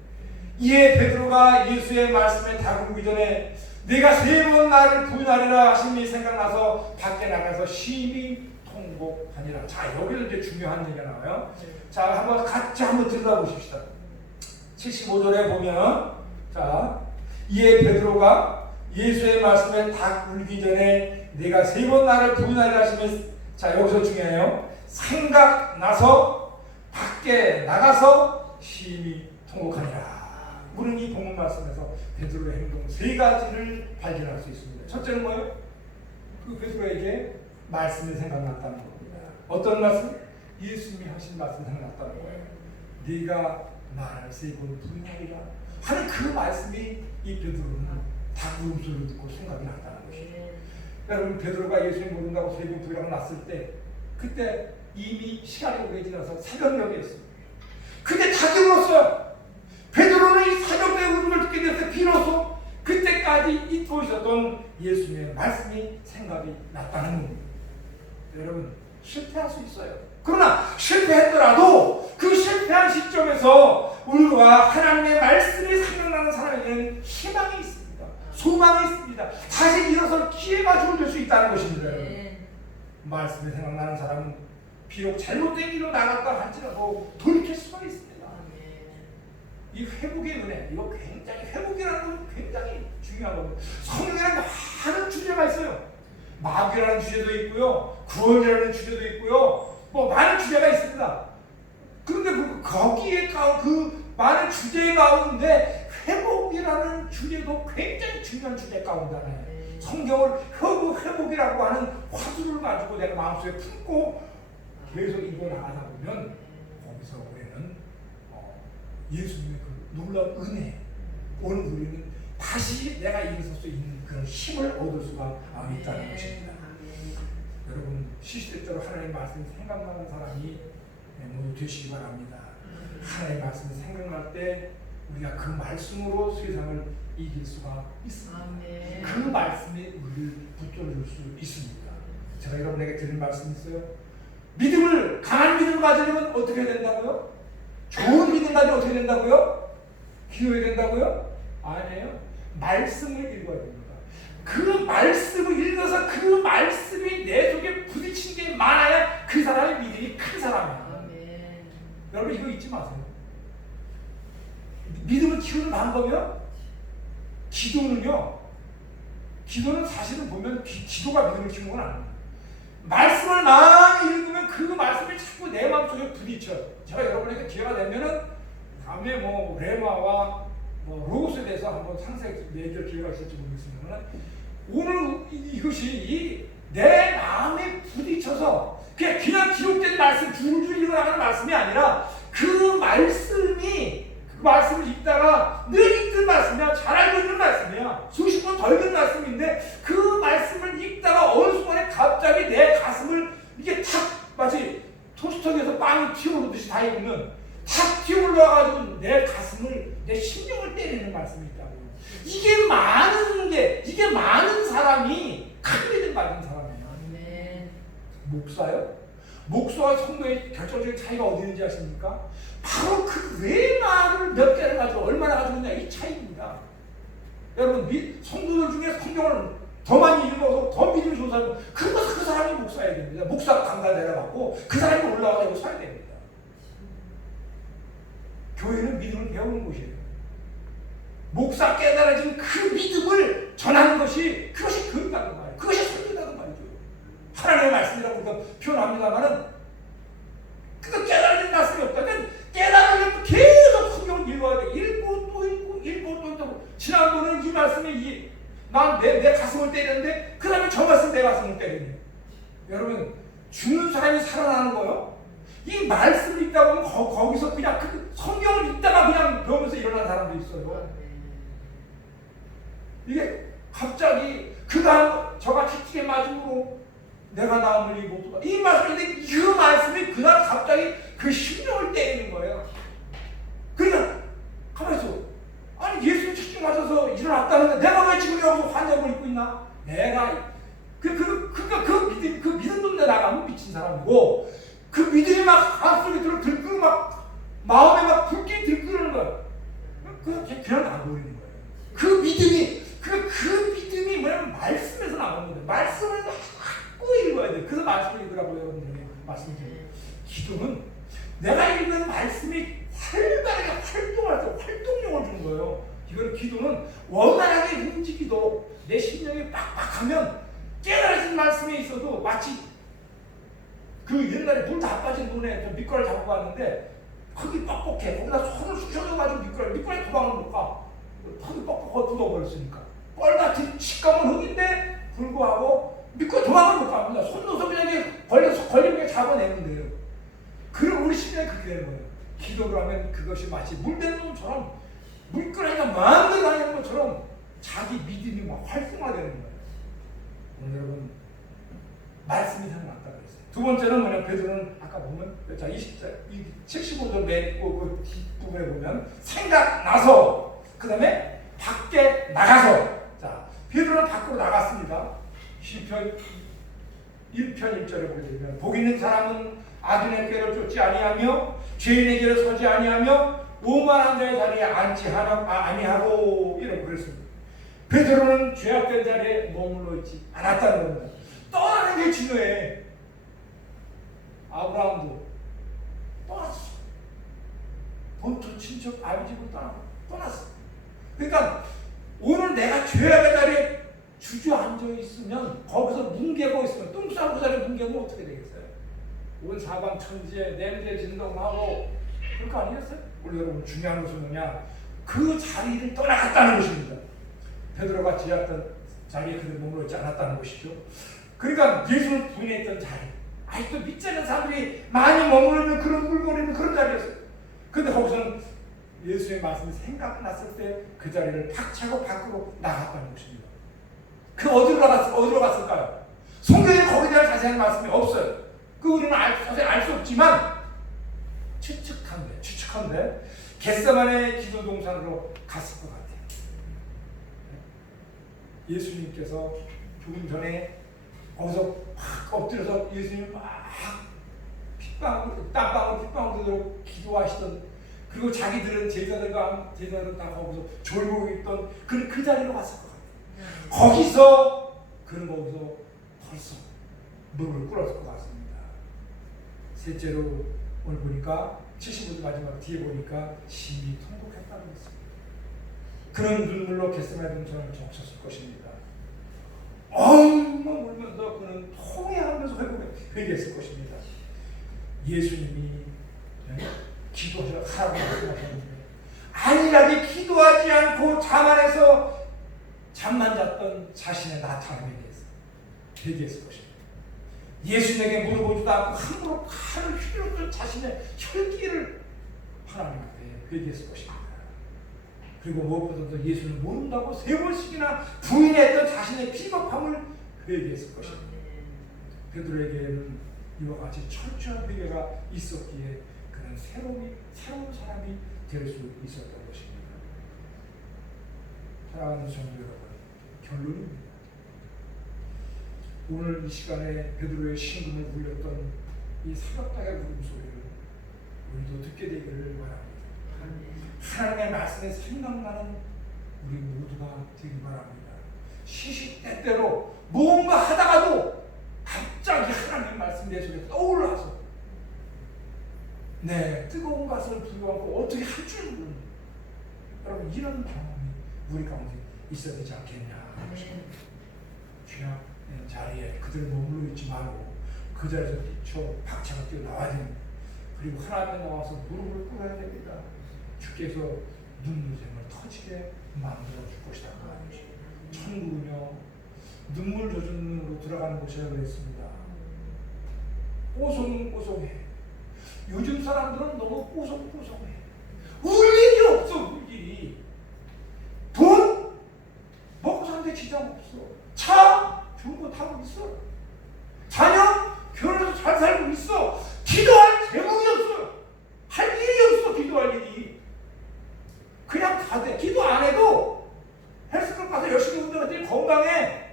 이에 베드로가 예수의 말씀에 다루기 전에 내가 3번 나를 부인하리라 하심이 생각나서 밖에 나가서 심히 통곡하니라. 자, 여기서 이제 중요한 얘기가 나와요. 자, 한번 같이 한번 들여다보십시다. 75절에 보면 자, 이에 베드로가 예수의 말씀에 다 울기 전에 내가 3번 나를 부인하리라 하시면 자, 여기서 중요해요. 생각나서 밖에 나가서 심히 통곡하니라. 우리는 이 본문 말씀에서 베드로의 행동 3가지를 발견할 수 있습니다. 첫째는 뭐예요? 그 베드로에게 말씀이 생각났다는 겁니다. 어떤 말씀? 예수님이 하신 말씀이 생각났다는 거예요. 네가 나를 3번 부인하리라 하는 그 말씀이 이 베드로는 닭울음소리를 듣고 생각이 났다는 것이죠. 여러분 베드로가 예수님 모른다고 3번 부인하고 났을 때 그때 이미 시간이 오래 지나서 새벽녘이었어요. 그때 닭이 울었어요. 베드로는 이 새벽에 울음을 듣게 됐을 때 비로소 그때까지 잊고 있었던 예수님의 말씀이 생각이 났다는 겁니다. 여러분 실패할 수 있어요. 그러나 실패했더라도 그 실패한 시점에서 우리가 하나님의 말씀이 생각나는 사람에게는 희망이 있습니다. 소망이 있습니다. 다시 일어설 기회가 주어질 수 있다는 것입니다. 말씀이 생각나는 사람은 비록 잘못된 길로 나갔다 할지라도 돌이킬 수가 있습니다. 이 회복의 은혜, 이거 굉장히 회복이라는 건 굉장히 중요한 겁니다. 성경에는 많은 주제가 있어요. 마귀라는 주제도 있고요, 구원이라는 주제도 있고요, 뭐 많은 주제가 있습니다. 그런데 거기에 그 많은 주제 가운데 회복이라는 주제도 굉장히 중요한 주제 가운데 하나예요. 성경을 회복이라고 하는 화두를 가지고 내가 마음속에 품고 계속 읽어 나가다 보면 거기서 우리는 예수님의 그 놀라운 은혜, 오늘 우리는 다시 내가 일어설 수 있는 그런 힘을 얻을 수가 있다는 것입니다. 여러분 시시때때로 하나님의 말씀이 생각나는 사람이 모두 되시기 바랍니다. 하나님의 말씀이 생각날 때 우리가 그 말씀으로 세상을 이길 수가 있습니다. 그 말씀이 우리를 붙들어줄 수 있습니다. 제가 여러분에게 드린 말씀이 있어요. 강한 믿음을 가지려면 어떻게 해야 된다고요? 좋은 믿음 가지면 어떻게 된다고요? 기도해야 된다고요? 아니에요. 말씀을 읽어야 됩니다. 그 말씀을 읽어서 그 말씀이 내 속에 부딪힌 게 많아야 그 사람의 믿음이 큰 사람이에요. 여러분 이거 잊지 마세요. 믿음을 키우는 방법이요? 기도는 사실은 보면 기도가 믿음을 키우는 건 아닙니다. 말씀을 많이 읽으면 그 말씀이 자꾸 내 마음속에 부딪혀요. 제가 여러분에게 기회가 되면은 다음에 뭐 레마와 로고스에 대해서 한번 상세히 얘기할 기회가 있을지 모르겠습니다만 오늘 이것이 내 마음에 부딪혀서 그냥 기록된 말씀 줄줄 읽어나가는 말씀이 아니라 그 말씀을 읽다가 늘 읽던 말씀이야. 잘 알고 있는 말씀이야. 수십 번 더 읽은 말씀인데 그 말씀을 읽다가 어느 순간에 갑자기 내 가슴을 이게 탁 마치 토스터에서 빵이 튀어오르듯이 다 읽으면 탁 튀어올라가지고 내 가슴을 내 심령을 때리는 말씀이 있다고요. 이게 많은 사람이 큰 믿음 가진 사람이에요. 목사요? 목사와 성도의 결정적인 차이가 어디 있는지 아십니까? 바로 그 외마를 몇 개를 가지고 얼마나 가지고 있냐 이 차이입니다. 여러분 성도들 중에 성경을 더 많이 읽어서 더 믿음이 좋은 사람 그 사람이 목사야 됩니다. 목사 강단 내려갖고 그 사람이 올라가고 서야 됩니다. 교회는 믿음을 배우는 곳이에요. 목사 깨달아진 그 믿음을 전하는 것이 그것이 교육이라는 말이에요. 그것이 설교라는 말이죠. 하나님의 말씀이라고 우리가 표현합니다만은 그거 깨달아진 말씀이 없다면 깨달으려면 계속 성경을 읽어야 돼. 읽고 또 읽고 지난번은 이 말씀이 내 가슴을 때리는데 그 다음에 저 말씀 내 가슴을 때리네. 여러분 죽는 사람이 살아나는 거요. 이 말씀 읽다 보면 거기서 그냥 그 성경을 읽다가 그냥 배우면서 일어나는 사람도 있어요. 이게 갑자기 그다음 저같이 찌개 맞음으로 내가 나음을 입었다. 이 말씀인데 그 말씀이 그날 갑자기 그 심령을 때리는 거예요. 그러니까 가만히 있어. 아니 예수님 치킨 맞아서 일어났다는데 내가 왜 지금 여기서 환자를 입고 있나? 내가 그 믿음 눈에 나가면 미친 사람이고 그 믿음이 막 마음속에 들끓고 막 마음에 막 불길이 들끓는 거야. 그냥 나버리는 거예요. 그 믿음이 뭐냐면 말씀에서 나오는 거예요. 말씀을 자꾸 읽어야 돼요. 그래서 말씀을 읽으라고 여러분들이 말씀드려요. 기도는 내가 읽는 말씀이 활발하게 활동할 때 활동력을 주는 거예요. 이거는 기도는 원활하게 움직이도록 내 심령이 빡빡하면 깨달아진 말씀에 있어도 마치 그 옛날에 물 다 빠진 눈에 미꾸라지 잡고 갔는데 흙이 뻑뻑해. 거기다 손을 쑤셔줘가지고 미꾸라지 도망을 못 가. 흙이 뻑뻑하고 굳어버렸으니까. 뻘같은 식감은 흙인데 불구하고 미꾸라지 도망을 못 갑니다. 손 넣어서 그냥 걸리는 게 잡아내는 거예요. 그리고 우리 심령이 그렇게 되는 거예요. 기도를 하면 그것이 마치 물된 놈처럼 물끄러기가 마음대로 다니는 것처럼 자기 믿음이 막 활성화되는 거예요. 오늘 여러분 말씀이 생각났다 그랬어요. 두 번째는 뭐냐? 베드로는 아까 보면 자 75절 맨 그 뒷부분에 보면 생각나서 그 다음에 밖에 나가서 자 베드로는 밖으로 나갔습니다. 시편 1편 1절에 보게 되면 복 있는 사람은 아둔의 꾀를 쫓지 아니하며 죄인의 길을 서지 아니하며 오만한 자의 자리에 앉지 아니하고 이라고 그랬습니다. 베드로는 죄악된 자리에 머물러 있지 않았다는 겁니다. 떠나는 게 중요해. 아브라함도 떠났어. 본토 친척 아비집을 떠났어. 그러니까 오늘 내가 죄악의 자리에 주저앉아 있으면 거기서 뭉개고 있으면 똥 싸고 자리에 뭉개면 어떻게 되겠어요? 온 사방천지에 냄새 진동하고 그럴 거 아니겠어요? 우리 여러분 중요한 것은 뭐냐? 그 자리를 떠나갔다는 것입니다. 베드로가 지었던 자리에 그들 머물러 있지 않았다는 것이죠. 그러니까 예수를 부인했던 자리, 아직도 믿지 않는 사람들이 많이 머물러 있는 그런 물거리는 그런 자리였어요. 그런데 거기서는 예수의 말씀이 생각났을 때 그 자리를 박차고 밖으로 나갔다는 것입니다. 그 어디로 갔을까요? 성경에 거기에 대한 자세한 말씀이 없어요. 그 우리는 자세히 알 수 없지만 추측한데 겟세마네 기도 동산으로 갔을 것 같아요. 예수님께서 조금 전에 거기서 확 엎드려서 예수님 막 땀방울 핏방울로 기도하시던 그리고 자기들은 제자들 다 거기서 졸고 있던 그 자리로 갔을 것 같아요. 거기서 벌써 무릎을 꿇었을 것 같습니다. 셋째로 오늘 보니까 75절 마지막 뒤에 보니까 심히 통곡했다고 했습니다. 그런 눈물로 겟세마네 동산을 적셨을 것입니다. 엉엉 울면서 그는 통회하면서 회개했을 것입니다. 예수님이 기도하라고 말씀하셨는데 안일하게 기도하지 않고 잠 안에서 잠만 잤던 자신의 나타남에 대해서 회개했을 것입니다. 예수님에게 물어보지도 않고 함부로 칼을 휘둘렀던 자신의 혈기를 하나님 앞에 회개했을 것입니다. 그리고 무엇보다도 예수를 모른다고 3번씩이나 부인했던 자신의 비겁함을 회개했을 것입니다. 베드로에게는 이와 같이 철저한 회개가 있었기에 그는 새로운 사람이 될 수 있었던 것입니다. 사랑하는 성도 여러분, 결론입니다. 오늘 이 시간에 베드로의 신금을 울렸던 이 사각당의 울음소리를 우리도 듣게 되기를 바랍니다. 하나님의 말씀에 생각나는 우리 모두가 되기 바랍니다. 시시때때로 뭔가 하다가도 갑자기 하나님의 말씀 내 속에 떠올라서 뜨거운 가슴을 불러갖고 어떻게 할 줄 모르는 여러분 이런 경험이 우리 가운데 있어야 되지 않겠냐. 주여 자리에 그대로 머물러 있지 말고 그 자리에서 박차가 뛰어 나와야 됩니다. 그리고 하나님에 나와서 무릎을 꿇어야 됩니다. 주께서 눈물샘을 터지게 만들어 줄 것이다. 천국은요 눈물 젖은 눈으로 들어가는 곳이라고 그랬습니다. 뽀송뽀송해. 요즘 사람들은 너무 뽀송뽀송해. 울 일이 없어. 울 일이. 돈 먹고 사는데 지장 없어. 차 좋은 거 타고 있어. 자녀 결혼해서 잘 살고 있어. 기도할 제목이 없어. 할 일이 없어. 기도할 일이. 그냥 가대. 기도 안 해도 헬스클럽 가서 열심히 운동했더니 건강해.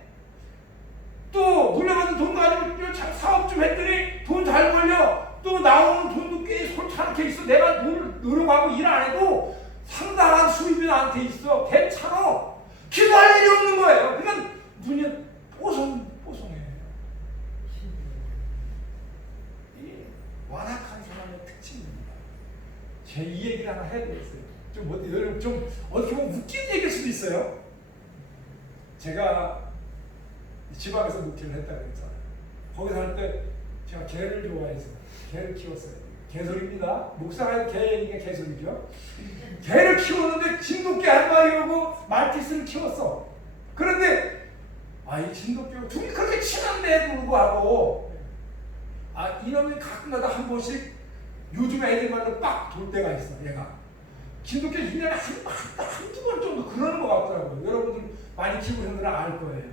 또 물려받은 돈 가지고 사업 좀 했더니 돈 잘 벌려. 또 나오는 돈도 꽤 솔찬하게 있어. 내가 노력하고 일 안 해도 상당한 수입이 나한테 있어. 괜찮아. 기도할 일이 없는 거예요. 그냥 눈이 뽀송뽀송해. 이 완악한 사람의 특징입니다. 제 이 얘기를 하나 해야 되겠어요. 좀 어떻게 보면 웃긴 얘기일 수도 있어요. 제가 지방에서 목회를 했다고 했잖아요. 거기 살 때 제가 개를 좋아해서 개를 키웠어요. 개소리입니다. 목사가 개니까 개소리죠. 개를 키웠는데 진돗개 한 마리하고 말티스를 키웠어. 그런데 이 진돗개가 둘이 그렇게 친한데 불구하고 이놈이 가끔가다 한 번씩 요즘 애들만도 빡 돌 때가 있어. 얘가 진돗개 1년에 한두 번 정도 그러는 것 같더라고요. 여러분들 많이 키우는 분들은 알 거예요.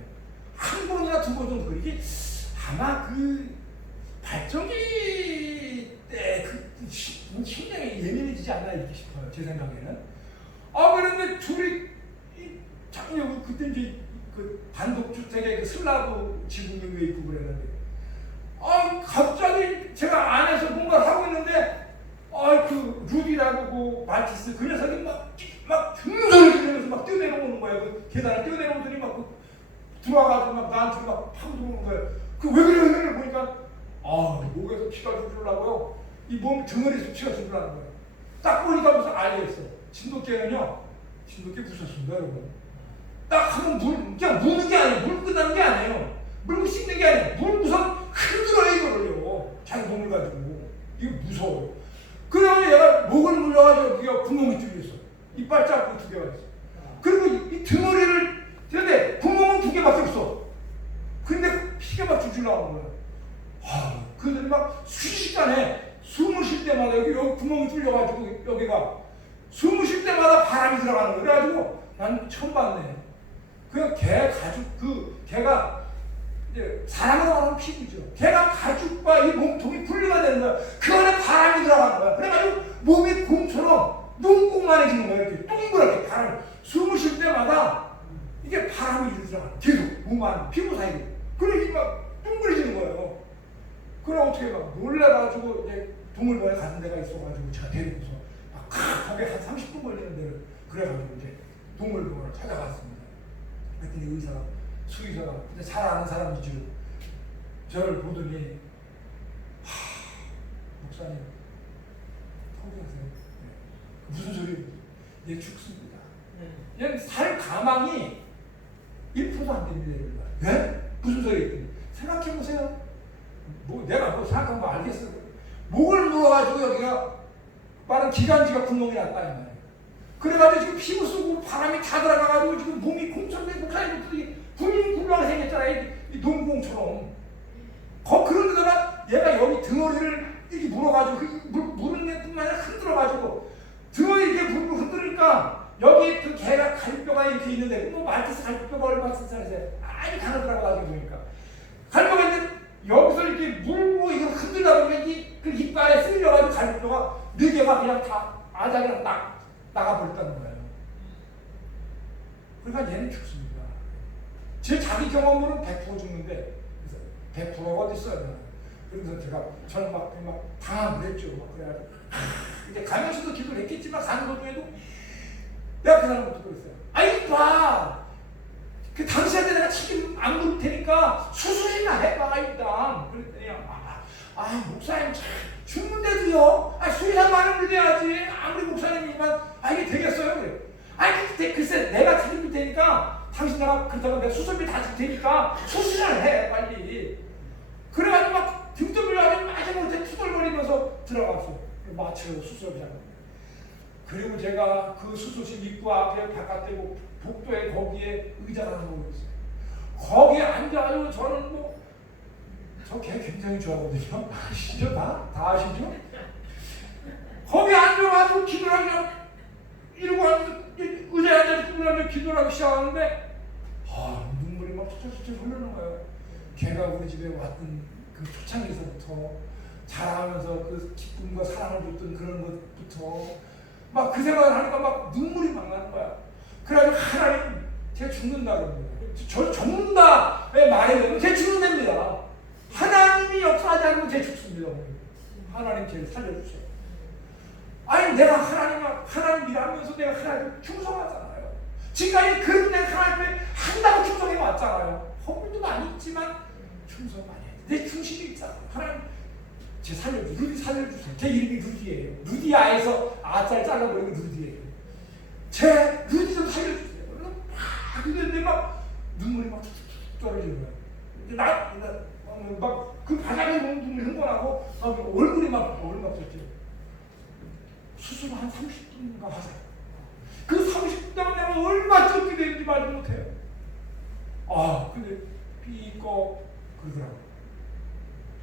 한 번이나 두 번 정도. 이게 아마 그 발전기 때 심장이 예민해지지 않나 이렇게 싶어요. 제 생각에는. 그런데 둘이 작년 그때 이제 그 단독주택에 그 슬라브 지붕이 있고 그랬는데 갑자기 제가 안에서 뭔가를 하고 있는데 그 루디라고 그 말티스 그 녀석이 막 흉소리 지르면서 막 뛰어내려오는 거예요. 그 계단을 뛰어내려오더니 막 들어와가지고 막 나한테 막 파고 들어오는 거예요. 그 왜 그래 보니까 목에서 피가 줄라고요. 이 몸 등어리에서 피가 줄라는 거예요. 딱 보니까 무슨 알겠어. 진돗개는요. 진돗개 부셨습니다, 여러분. 딱 하면 그냥 무는 게 아니에요. 물 끄다는 게 아니에요. 물고 씻는 게 아니에요. 물고선 흔들어요, 이거를요. 자기 몸을 가지고. 이거 무서워요. 그러면 얘가 목을 물려가지고 여기가 구멍이 뚫렸어. 이빨 작고 2개가 있어. 그리고 이 등어리를 근데 구멍은 2개밖에 없어. 근데 피가 막 줄줄 나오는 거야. 그들이 막 순식간에 숨을 쉴 때마다 여기 구멍이 뚫려가지고 여기가 숨을 쉴 때마다 바람이 들어가는 거야. 그래가지고 난 처음 봤네. 그 개 가죽 개가 이제 사람으로 하는 피부죠. 개가 가죽과 이 몸통이 분리가 되는 거야. 그 안에 바람이 들어가는 거야. 그래가지고 몸이 곰처럼 뚱뚱만해지는 거야. 이렇게 동그랗게 바람. 숨을 쉴 때마다 이게 바람이 들어가. 계속 몸 안 피부 사이로. 그러니 막 뚱그러지는 거예요. 그럼 어떻게 막 놀래가지고 이제 동물원에 가는 데가 있어가지고 제가 데리고서 거기 한 30분 걸리는 데를 그래가지고 이제 동물병원을 찾아갔습니다. 그랬더니 수의사가 근데 잘 아는 사람이죠. 저를 보더니 목사님 포기하세요. 무슨 소리예요? 얘 죽습니다. 얘는 살 가망이 1%도 안 됩니다. 네? 무슨 소리예요? 생각해보세요. 내가 생각한 거 알겠어요. 목을 물어가지고 여기가 빠른 기관지가 구멍이 났다 이 말이에요. 그래가지고 지금 피부 쓰고 바람이 다 들어가가지고 지금 몸이 공처럼 목사님들이 굴렁굴렁 생겼잖아요. 이 농공처럼. 그런 데다가 얘가 여기 등어리를 이렇게 물어가지고 물은 데뿐만 아니라 흔들어가지고 등어리 이렇게 흔들으니까 여기 그 개가 갈뼈가 이렇게 있는데 말티스 갈뼈가 얼마나 쓴사람이세요? 많이 가늘더라고 보니까 갈뼈가 있는데 여기서 이렇게 물고 이거 흔들다 보면 그 이빨에 쓸려가지고 갈뼈가 4개가 그냥 다 아작이랑 딱 나가버렸다는 거예요. 그러니까 얘는 죽습니다. 제 자기 경험으로는 100% 죽는데 100%가 어딨어요. 그래서 저는 막 당황을 했죠. 막 그래가지고 이제 가면서도 기도를 했겠지만 가는 도중에도 내가 그 사람부터 그랬어요. 아이 봐, 그 당시한테 내가 책임 안 물 테니까 수술이나 해봐 일단. 그랬더니 목사님 참 죽는데도요. 수의사 말을 믿어야지. 아무리 목사님이지만 이게 되겠어요? 그래. 글쎄 내가 책임질 테니까 당신 내가 그렇다고 내가 수술비 다 줄 테니까 수술을 해 빨리. 그래가지고 막 등등을 하면 마지못해 투덜거리면서 들어갔어. 마취로 수술비라고. 그리고 제가 그 수술실 입구 앞에 바깥에 복도에 거기에 의자가 하나 있어요. 거기에 앉아가지고 저는 저 걔 굉장히 좋아하거든요. 아시죠? 다 아시죠? 거기 앉아가지고 기도를 하면 이러고 의자에 앉아서 기도를 하기 시작하는데 눈물이 막 툭툭툭 흐르는 거예요. 걔가 우리 집에 왔던 그 초창기서부터 자라면서 그 기쁨과 사랑을 줬던 그런 것부터 막 그 생각을 하니까 막 눈물이 막 나는 거야. 그래가지고 하나님 제가 죽는다 그럽니다. 저 죽는다의 말에 되면 제가 죽는답니다. 하나님이 역사하지 않으면 제가 죽습니다. 하나님 제를 살려주세요. 내가 하나님 일하면서 내가 하나님 충성하잖아요. 지금까지 그런 내가 하나님을 한다고 충성해 왔잖아요. 허물도 많이 있지만 충성 많이 해요. 내 중심이 있잖아요. 하나님 제 루디 살려주세요. 제 이름이 루디예요. 루디아에서 아자를 잘라버리고 루디예요. 제 루디 좀 살려주세요. 그런데 막 눈물이 막 툭툭 떨어지는 거예요. 막 그 바닥에 눈물이 흥건하고 얼굴이 막 졌죠. 수술 한 30분인가 하세요. 그 30분 동안 내가 얼마나 쫓게 되는지 말도 못해요. 근데 삐꺼 그러더라고요.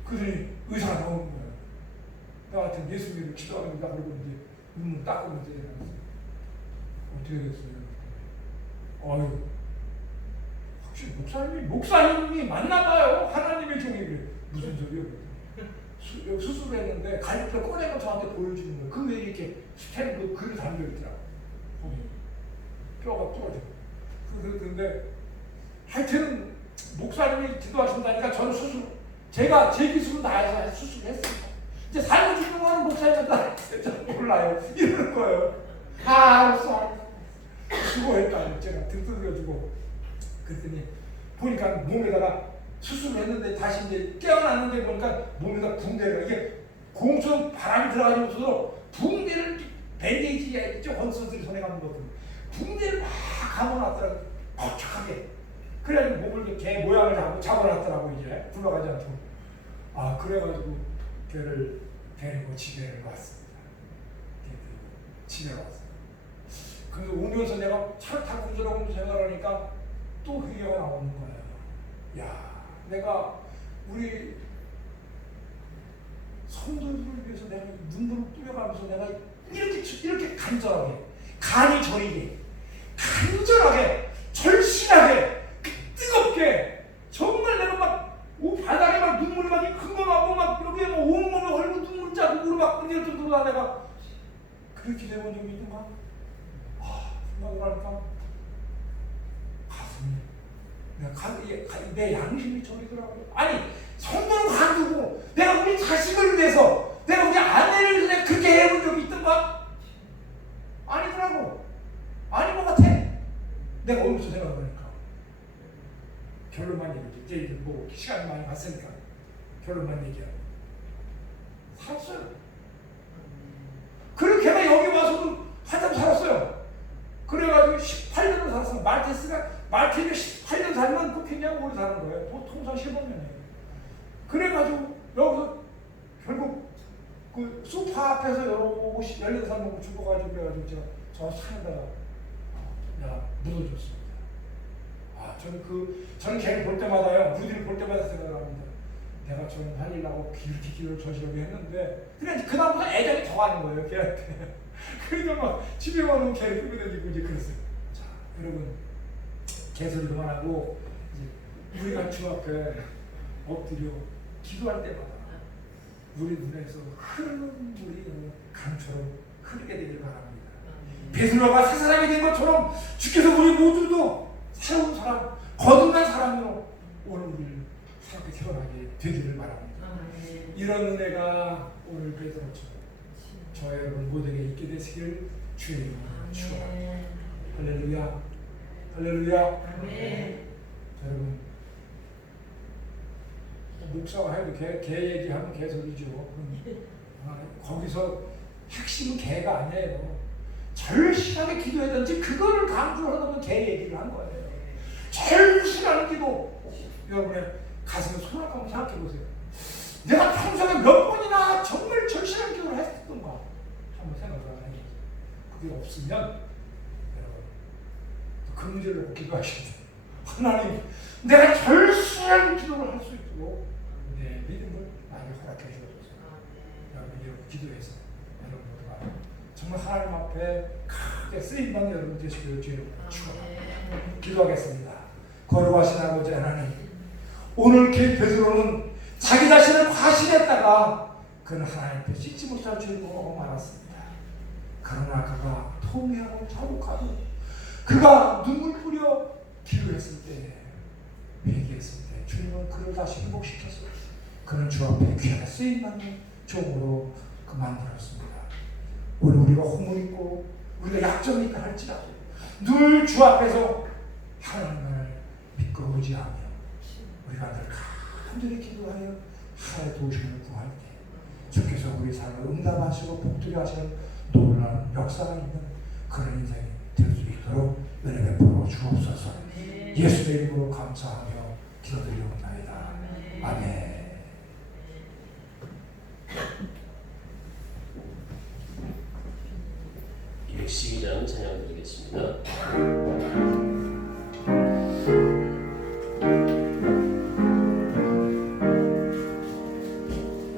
그러더니 의사가 나오는 거예요. 나 같은 예수님을 기도하는 거 그러고 이제 눈물 닦으면서 어떻게 됐어요? 확실히 목사님이 맞나봐요. 하나님의 종이 그래. 무슨 소리요? 수술을 했는데 갈비뼈 꺼내고 저한테 보여주는 거예요. 그 외에 이렇게 스탠드 글을 담겨있더라고. 뼈가 부러져. 그런데 하여튼 목사님이 기도하신다니까 저는 제가 제 기술은 다 해서 수술을 했습니다. 이제 살고 죽는 거는 목사님한테 저는 몰라요. 이러는 거예요. 알았어. 수고했다. 제가 들뜨려주고 그랬더니 보니까 몸에다가 수술을 했는데 다시 이제 깨어났는데 보니까 몸에다 붕대가 이게 공처럼 바람이 들어가면서 붕대를 밴데이지 있죠? 원수들이 손에 감는 거거든요. 붕대를 막 감아놨더라고요. 거창하게. 그래가지고 몸을 개 모양을 잡아놨더라고 이제 굴러가지 않고. 그래가지고 걔를 데리고 집에 왔습니다. 집에 왔어요. 그래서 오면서 내가 차를 타고 운전하고 생각하니까 또 회개가 나오는 거예요. 내가 우리 성도들을 위해서 내가 눈물을 뿌려가면서 내가 이렇게 간절하게, 간이 저리게, 간절하게, 절실하게, 뜨겁게, 정말 내가 막 바닥에 막 눈물이 막 흥건하고 막 여기에 막 온몸에 얼굴 눈물 자국으로 막 끊길 정도로 내가 그렇게 돼본 적이 있는가? 생각을 하니까 가슴이 내 양심이 저리더라고요. 성도는 관두고 내가 우리 자식을 위해서 내가 우리 아내를 위해 그렇게 해본 적이 있던가? 아니더라고. 아닌 것 같아. 내가 오면서 생각하니까 결론만 얘기해. 이제 시간이 많이 갔으니까 결론만 얘기하고 살았어요. 그리고 걔가 여기 와서도 한참 살았어요. 그래가지고 18년을 살았어요. 말티를 18년 살면 그 굉장히 오래 사는 거예요. 통상 15년이에요. 그래가지고 여기서 결국 그 소파 앞에서 열어보고 16살 먹고 죽어가지고 그래가지고 제가 저 산에다가 내가 묻어줬습니다. 저는 걔를 볼 때마다요, 루디를 볼 때마다 생각을 합니다. 내가 저는 살리려고 이렇게 기도를 저지르게 했는데, 그다음부터 애정이 더 가는 거예요, 걔한테. 그러니까 막 집에 와놓은 걔를 끌고 다니고 이제 그랬어요. 자, 여러분, 개소리 그만하고, 이제 우리가 주 앞에 엎드려 기도할 때마다 우리 눈에서 흐르는 물이 강처럼 흐르게 되길 바랍니다. 베드로가 새 사람이 된 것처럼 주께서 우리 모두도 새로운 사람, 거듭난 사람으로 오늘 우리를 그렇게 태어나게 되기를 바랍니다. 이런 은혜가 오늘 베드로처럼 저 여러분 모두에게 있게 되시길 주의 이름으로 축원합니다. 할렐루야, 할렐루야. 여러분 목사가 해도 개 얘기하면 개소리죠. 거기서 핵심은 개가 아니에요. 절실하게 기도하든지 그거를 강조하다 보면 개 얘기를 한 거예요. 절실한 기도. 여러분의 가슴에 손을 한번 생각해 보세요. 내가 평소에 몇 번이나 정말 절실한 기도를 했었던가 한번 생각을 해보세요. 그게 없으면 여러분 그 문제를 꼭 기도하셔야 돼요. 하나님, 내가 절실한 기도를 할 수 있도록 내 믿음을 나에게 허락해 주옵소서. 여러분 이렇게 기도해서 여러분 모두가 정말 하나님 앞에 크게 쓰임받는 여러분 되시기를 주님으로 축원합니다. 기도하겠습니다. 거룩하신 아버지 하나님, 오늘 베드로는 자기 자신을 과신했다가 그는 하나님 앞에 씻지 못할 줄 모르고 말았습니다. 그러나 그가 통회하고 자복하고 그가 눈물 뿌려 기도했을 때, 회개했을 때 주님은 그를 다시 회복시켰어요. 그는 주 앞에 귀하게 쓰임받는 종으로 만들었습니다. 오늘 우리가 허물 있고 우리가 약점이 있다 할지라도 늘 주 앞에서 하나님을 믿고 의지하며 우리가 늘 간절히 기도하여 하나님의 도우심을 구할 때 주께서 우리 삶을 응답하시고 복되게 하시는 놀라운 역사가 있는 그런 인생이 될 수 있도록 은혜 베풀어 주옵소서. 예수의 이름으로 감사하며 기도드리옵나이다. 아멘. 212장 찬양 드리겠습니다.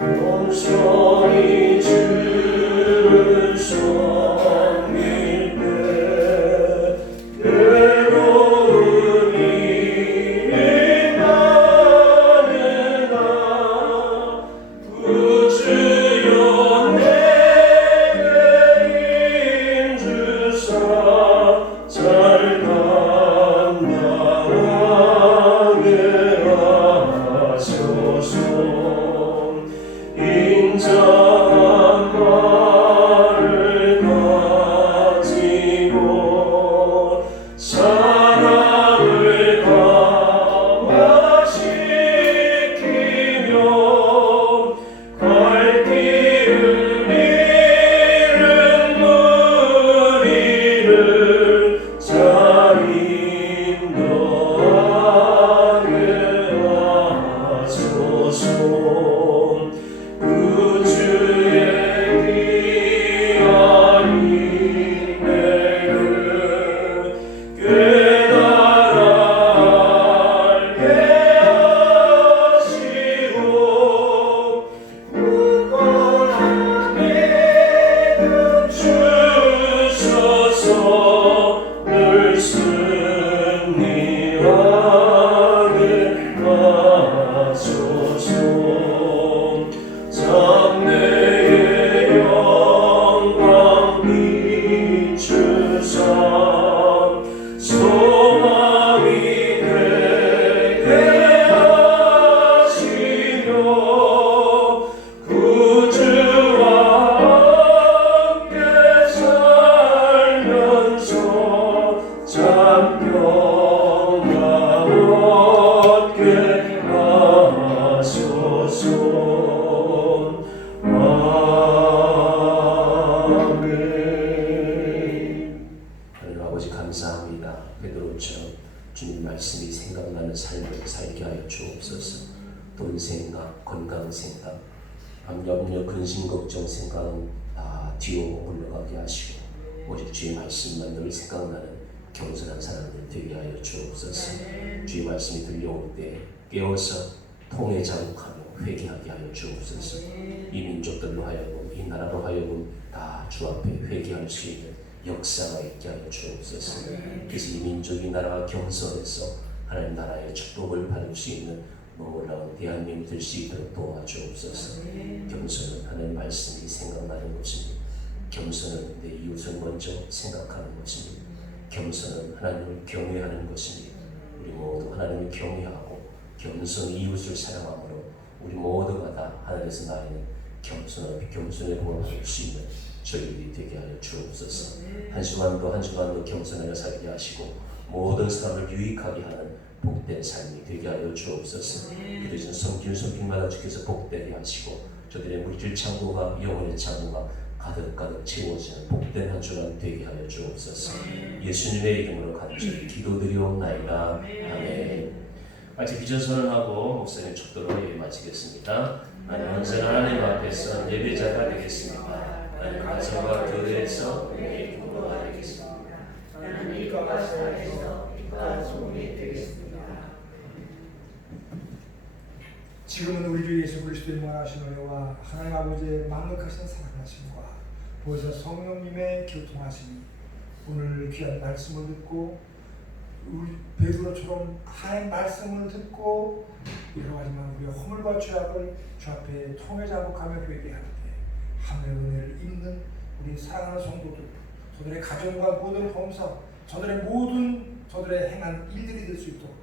영원히 주를 섬길 때 외로운 일이 많으나 구주여 내게 인주사 잘 감당하게 하소서. 인자한 말을 가지고 사랑을 강화시키며 갈 길을 잃은 무리를 잘 인도하게 하소서. 구주의 귀한 은혜를 깨달아 알게 하시고 굳건한 믿음 주셔서 늘 승리하게 하소서. 장래의 영광 비추사 소망이 되게 하시며 구주와 함께 살면서 잠평강 얻게 하소서. 하나님 아버지 감사합니다. 베드로처럼 주님 말씀이 생각나는 삶을 살게 하여 주옵소서. 돈 생각, 건강 생각, 염려, 근심, 걱정 생각은 다 뒤로 물러가게 하시고 오직 주의 말씀만 늘 생각나는 겸손한 사람들 되게 하여 주옵소서. 주의 말씀이 들려올 때 깨어서 통에 자복하며 회개하게 하여 주옵소서. 이 민족들로 하여금 이 나라로 하여금 다 주 앞에 회개할 수 있는 역사가 있게 하여 주옵소서. 그래서 이 민족이 나라가 겸손해서 하나님 나라의 축복을 받을 수 있는 놀라운 대한민국 될 수 있도록 도와주옵소서. 겸손은 하나님 말씀이 생각나는 것입니다. 겸손은 내 이웃을 먼저 생각하는 것입니다. 겸손은 하나님을 경외하는 것입니다. 우리 모두 하나님을 경외하고 겸손히 이웃을 사랑함으로 우리 모두가 다 하늘에서 나리는 겸손의 복을 받을 수 있는 저희들이 되게 하여 주옵소서. 한 주간도 겸손하게 살게 하시고 모든 사람을 유익하게 하는 복된 삶이 되게 하여 주옵소서. 그래서 섬김마다 주께서 복되게 하시고 저들의 물질 창고가 영혼의 창고가 가득 채워지는 복된 한 주간 되게 하여 주옵소서. 예수님의 이름으로 간절히 기도드리옵나이다. 아멘. 마치 비전 선언하고 목사님 축도로 예배 마치겠습니다. 나는 언제나 하나님 앞에서 예배자가 되겠습니다. 나는 가정과 교회에서 은혜의 부모가 되겠습니다. 나는 일과 사회에서 빛과 소금이 되겠습니다. 지금은 우리 주 예수 그리스도의 무한하신 은혜와 하나님 아버지의 만극하신 사랑하심과 보혜사 성령님의 교통하심이 오늘 귀한 말씀을 듣고 우리 베드로처럼 하나님 말씀을 듣고 여러 가지만 우리의 허물과 죄악을 주 앞에 통해 자복하며 회개할 때 하늘의 은혜를 입는 우리 사랑하는 성도들, 저들의 가정과 모든 범사, 저들의 행한 일들이 될 수 있도록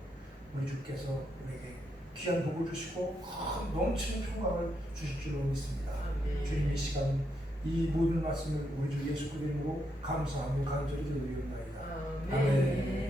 우리 주께서 우리에게 귀한 복을 주시고 큰 넘치는 평강을 주실 줄로 믿습니다. 주님 이 시간 이 모든 말씀을 우리 주 예수 그리스도로 감사하며 간절히 드리옵나이다. 아멘.